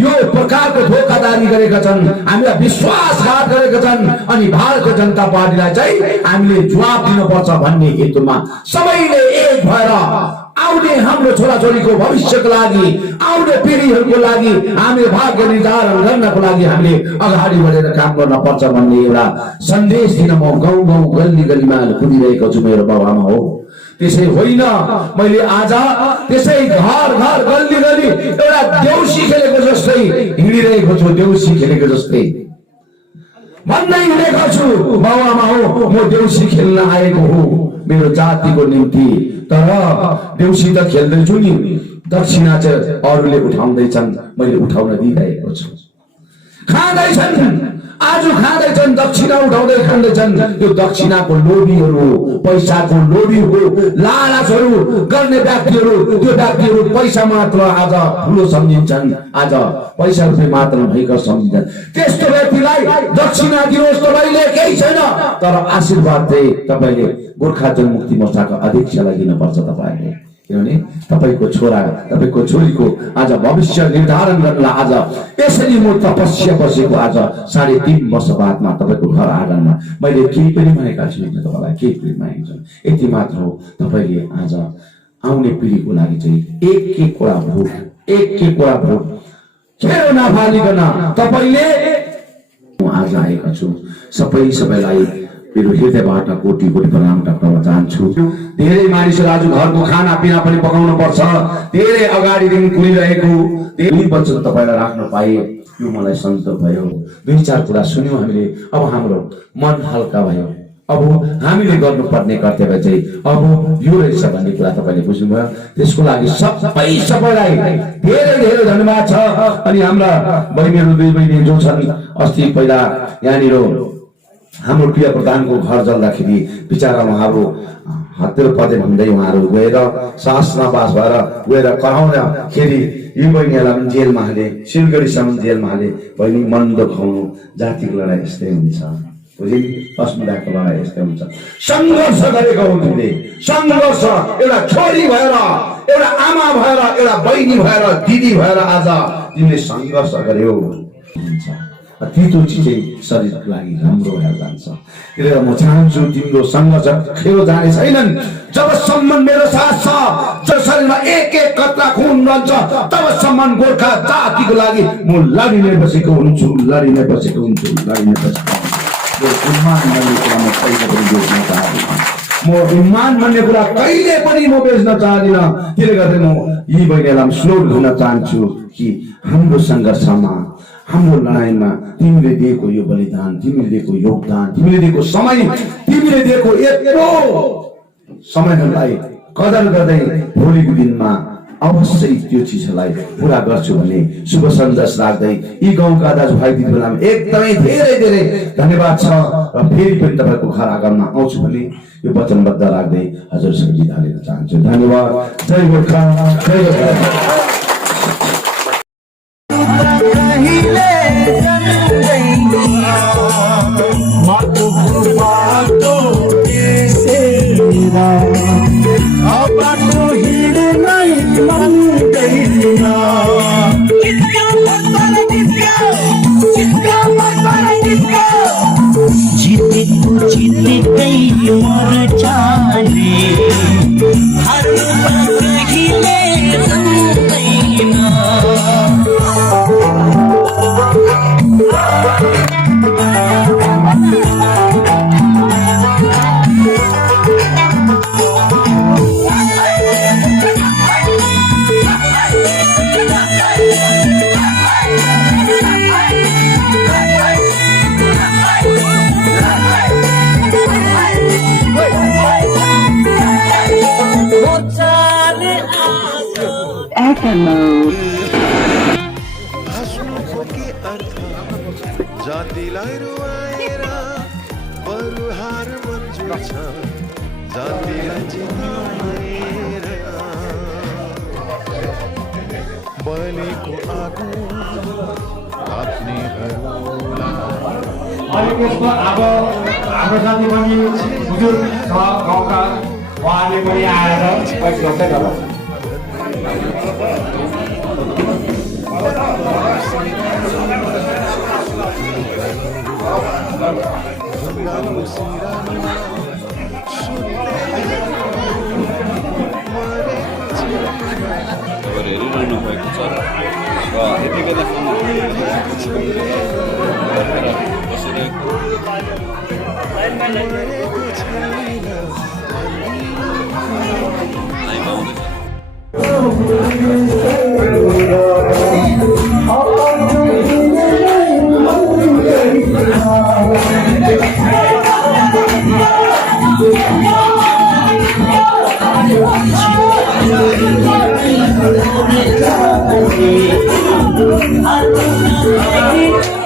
यो प्रकारको धोखाधडी गरेका छन्, हामीलाई विश्वासघात गरेका छन्, अनि भारतीय जनता पार्टीलाई चाहिँ हामीले जवाब दिनुपर्छ भन्ने हेतुमा सबैले एक भएर आउने हाम्रो छोराछोरीको भविष्यको लागि, आउने पिढीहरूको लागि हामीले भाग्य निर्धारण गर्नको लागि हामीले अगाडि बढेर काम गर्न पर्छ भन्ने एउटा सन्देश दिन म गाउँ गाउँ गल्ली गल्लीमा कुदिरहेको छु। मेरो बाबामा हो त्यसै होइन, मैले आज त्यसै घर घर गल्ली गल्ली एउटा देउसी खेलेको जस्तै हिँडिरहेको छु, देउसी खेलेको जस्तै भन्दै हिँडेको छु। बाबामा हो म देउसी खेल्न आएको हो मेरो जातिको निम्ति, तर देउसी त खेल्दैछु नि, दक्षिणा चाहिँ अरूले उठाउँदैछन्, मैले उठाउन दिइरहेको छु। खाँदैछन्, आज खाँदैछन्, दक्षिणा उठाउँदै खाँदैछन्। त्यो दक्षिणाको लोभीहरू, पैसाको लोभी हो, लालचहरू गर्ने व्यक्तिहरू, त्यो व्यक्तिहरू पैसा मात्र आज ठुलो सम्झिन्छन्, आज पैसा रुपियाँ मात्र भएको सम्झिन्छन्। त्यस्तो व्यक्तिलाई दक्षिणा दिनुहोस्, तपाईँले केही छैन, तर आशीर्वाद चाहिँ तपाईँले गोर्खा जनमुक्ति मोर्चाको अध्यक्षलाई दिनुपर्छ तपाईँले, किनभने तपाईको छोरा, तपाईको छोरीको आज भविष्य निर्धारण गर्नलाई आज यसरी म तपस्या बसेको आज 3.5 वर्ष बादमा तपाईको घर आँगनमा मैले केही पनि मागेका छुइनँ, तपाईँलाई केही पनि मागेको छैन। यति मात्र हो, तपाईँले आज आउने पिढीको लागि चाहिँ एक कुरा भोट, एक कुरा भोट खेर नफालिकन तपाईँले म आज आएका छु। सबैलाई मेरो हृदयबाट कोटी कोटी प्रणाम टक्राउन चाहन्छु। धेरै मानिसहरू आज घरको खाना पिना पनि पकाउनु पर्छ, धेरै अगाडिदेखि कुरिरहेको, धेरै वचन तपाईँलाई राख्न पाए यो मलाई सन्तोष भयो। 2-4 कुरा सुन्यौँ हामीले, अब हाम्रो मन हल्का भयो। अब हामीले गर्नुपर्ने कर्तव्य चाहिँ अब यो रहेछ भन्ने कुरा तपाईँले बुझ्नुभयो। त्यसको लागि सबैलाई धेरै धेरै धन्यवाद छ। अनि हाम्रा बहिनीहरू, 2 बहिनी जो छन्, अस्ति पहिला यहाँनिर हाम्रो क्रिया प्रधानको घर जल्दाखेरि बिचारा उहाँहरू हत्तेर पर्दै भन्दै उहाँहरू गएर शासनवास भएर गएर कराउँदाखेरि यी बहिनीहरूलाई पनि जेलमा हाले, सिलगढीसम्म जेलमा हाले। बहिनी मन दुखाउनु, जातिको लडाइँ यस्तै हुन्छ, बुझ्यौ, अस्मिताको लडाइँ यस्तै हुन्छ। सङ्घर्ष गरेको हो तिमीले, सङ्घर्ष एउटा छोरी भएर, एउटा आमा भएर, एउटा बहिनी भएर, दिदी भएर आज तिमीले सङ्घर्ष गर्यौ हुन्छ। तितो चिज शरीरको लागि राम्रो भएर जान्छ। त्यसले म चाहन्छु तिम्रो सङ्घर्ष खेर जाने छैनन्। जबसम्म मेरो साथ छ, जो शरीरमा एक कतरा खुन रहन्छ, तबसम्म गोर्खा जातिको लागि म लडिनै बसेको हुन्छु, लडिनै बसेको हुन्छु, लडिनै बसेको म इमान भन्ने कुरा कहिले पनि म बेच्न चाहदिनँ। त्यसले गर्दा म यी बहिनीहरूलाई स्लोट गर्न चाहन्छु कि हाम्रो सङ्घर्षमा, हाम्रो लडाइँमा तिमीले दिएको यो बलिदान, तिमीले दिएको योगदान, तिमीले दिएको समय, तिमीले दिएको यत्रो समयहरूलाई कदर गर्दै भोलिको दिनमा अवश्य त्यो चिजलाई पूरा गर्छु भन्ने शुभ सन्देश राख्दै यी गाउँका दाजुभाइ दिदीबहिनीलाई एकदमै धेरै धेरै धन्यवाद छ। र फेरि पनि तपाईँको घर आँगनमा आउँछु भन्ने यो वचनबद्ध राख्दै हजुरसँग बिदा लिन चाहन्छु। धन्यवाद। जय गोर्खा, जय गोर्खा। बाटो हिँड हाँस्नुको के अर्थ जातिलाई रुवाएर बरु हार मन्जुर छ जातिलाई जिताएर बलिको आगो ताप्ने होला अनि त्यसमा अब हाम्रो साथी पनि बुजुर्ग छ गाउँका उहाँले पनि आएर बसिरहन्छ होला ढुङ्गाको सिरानीमा हेरिरहनु भएको छ र यति बेलासम्म बसिरहेको Thank you.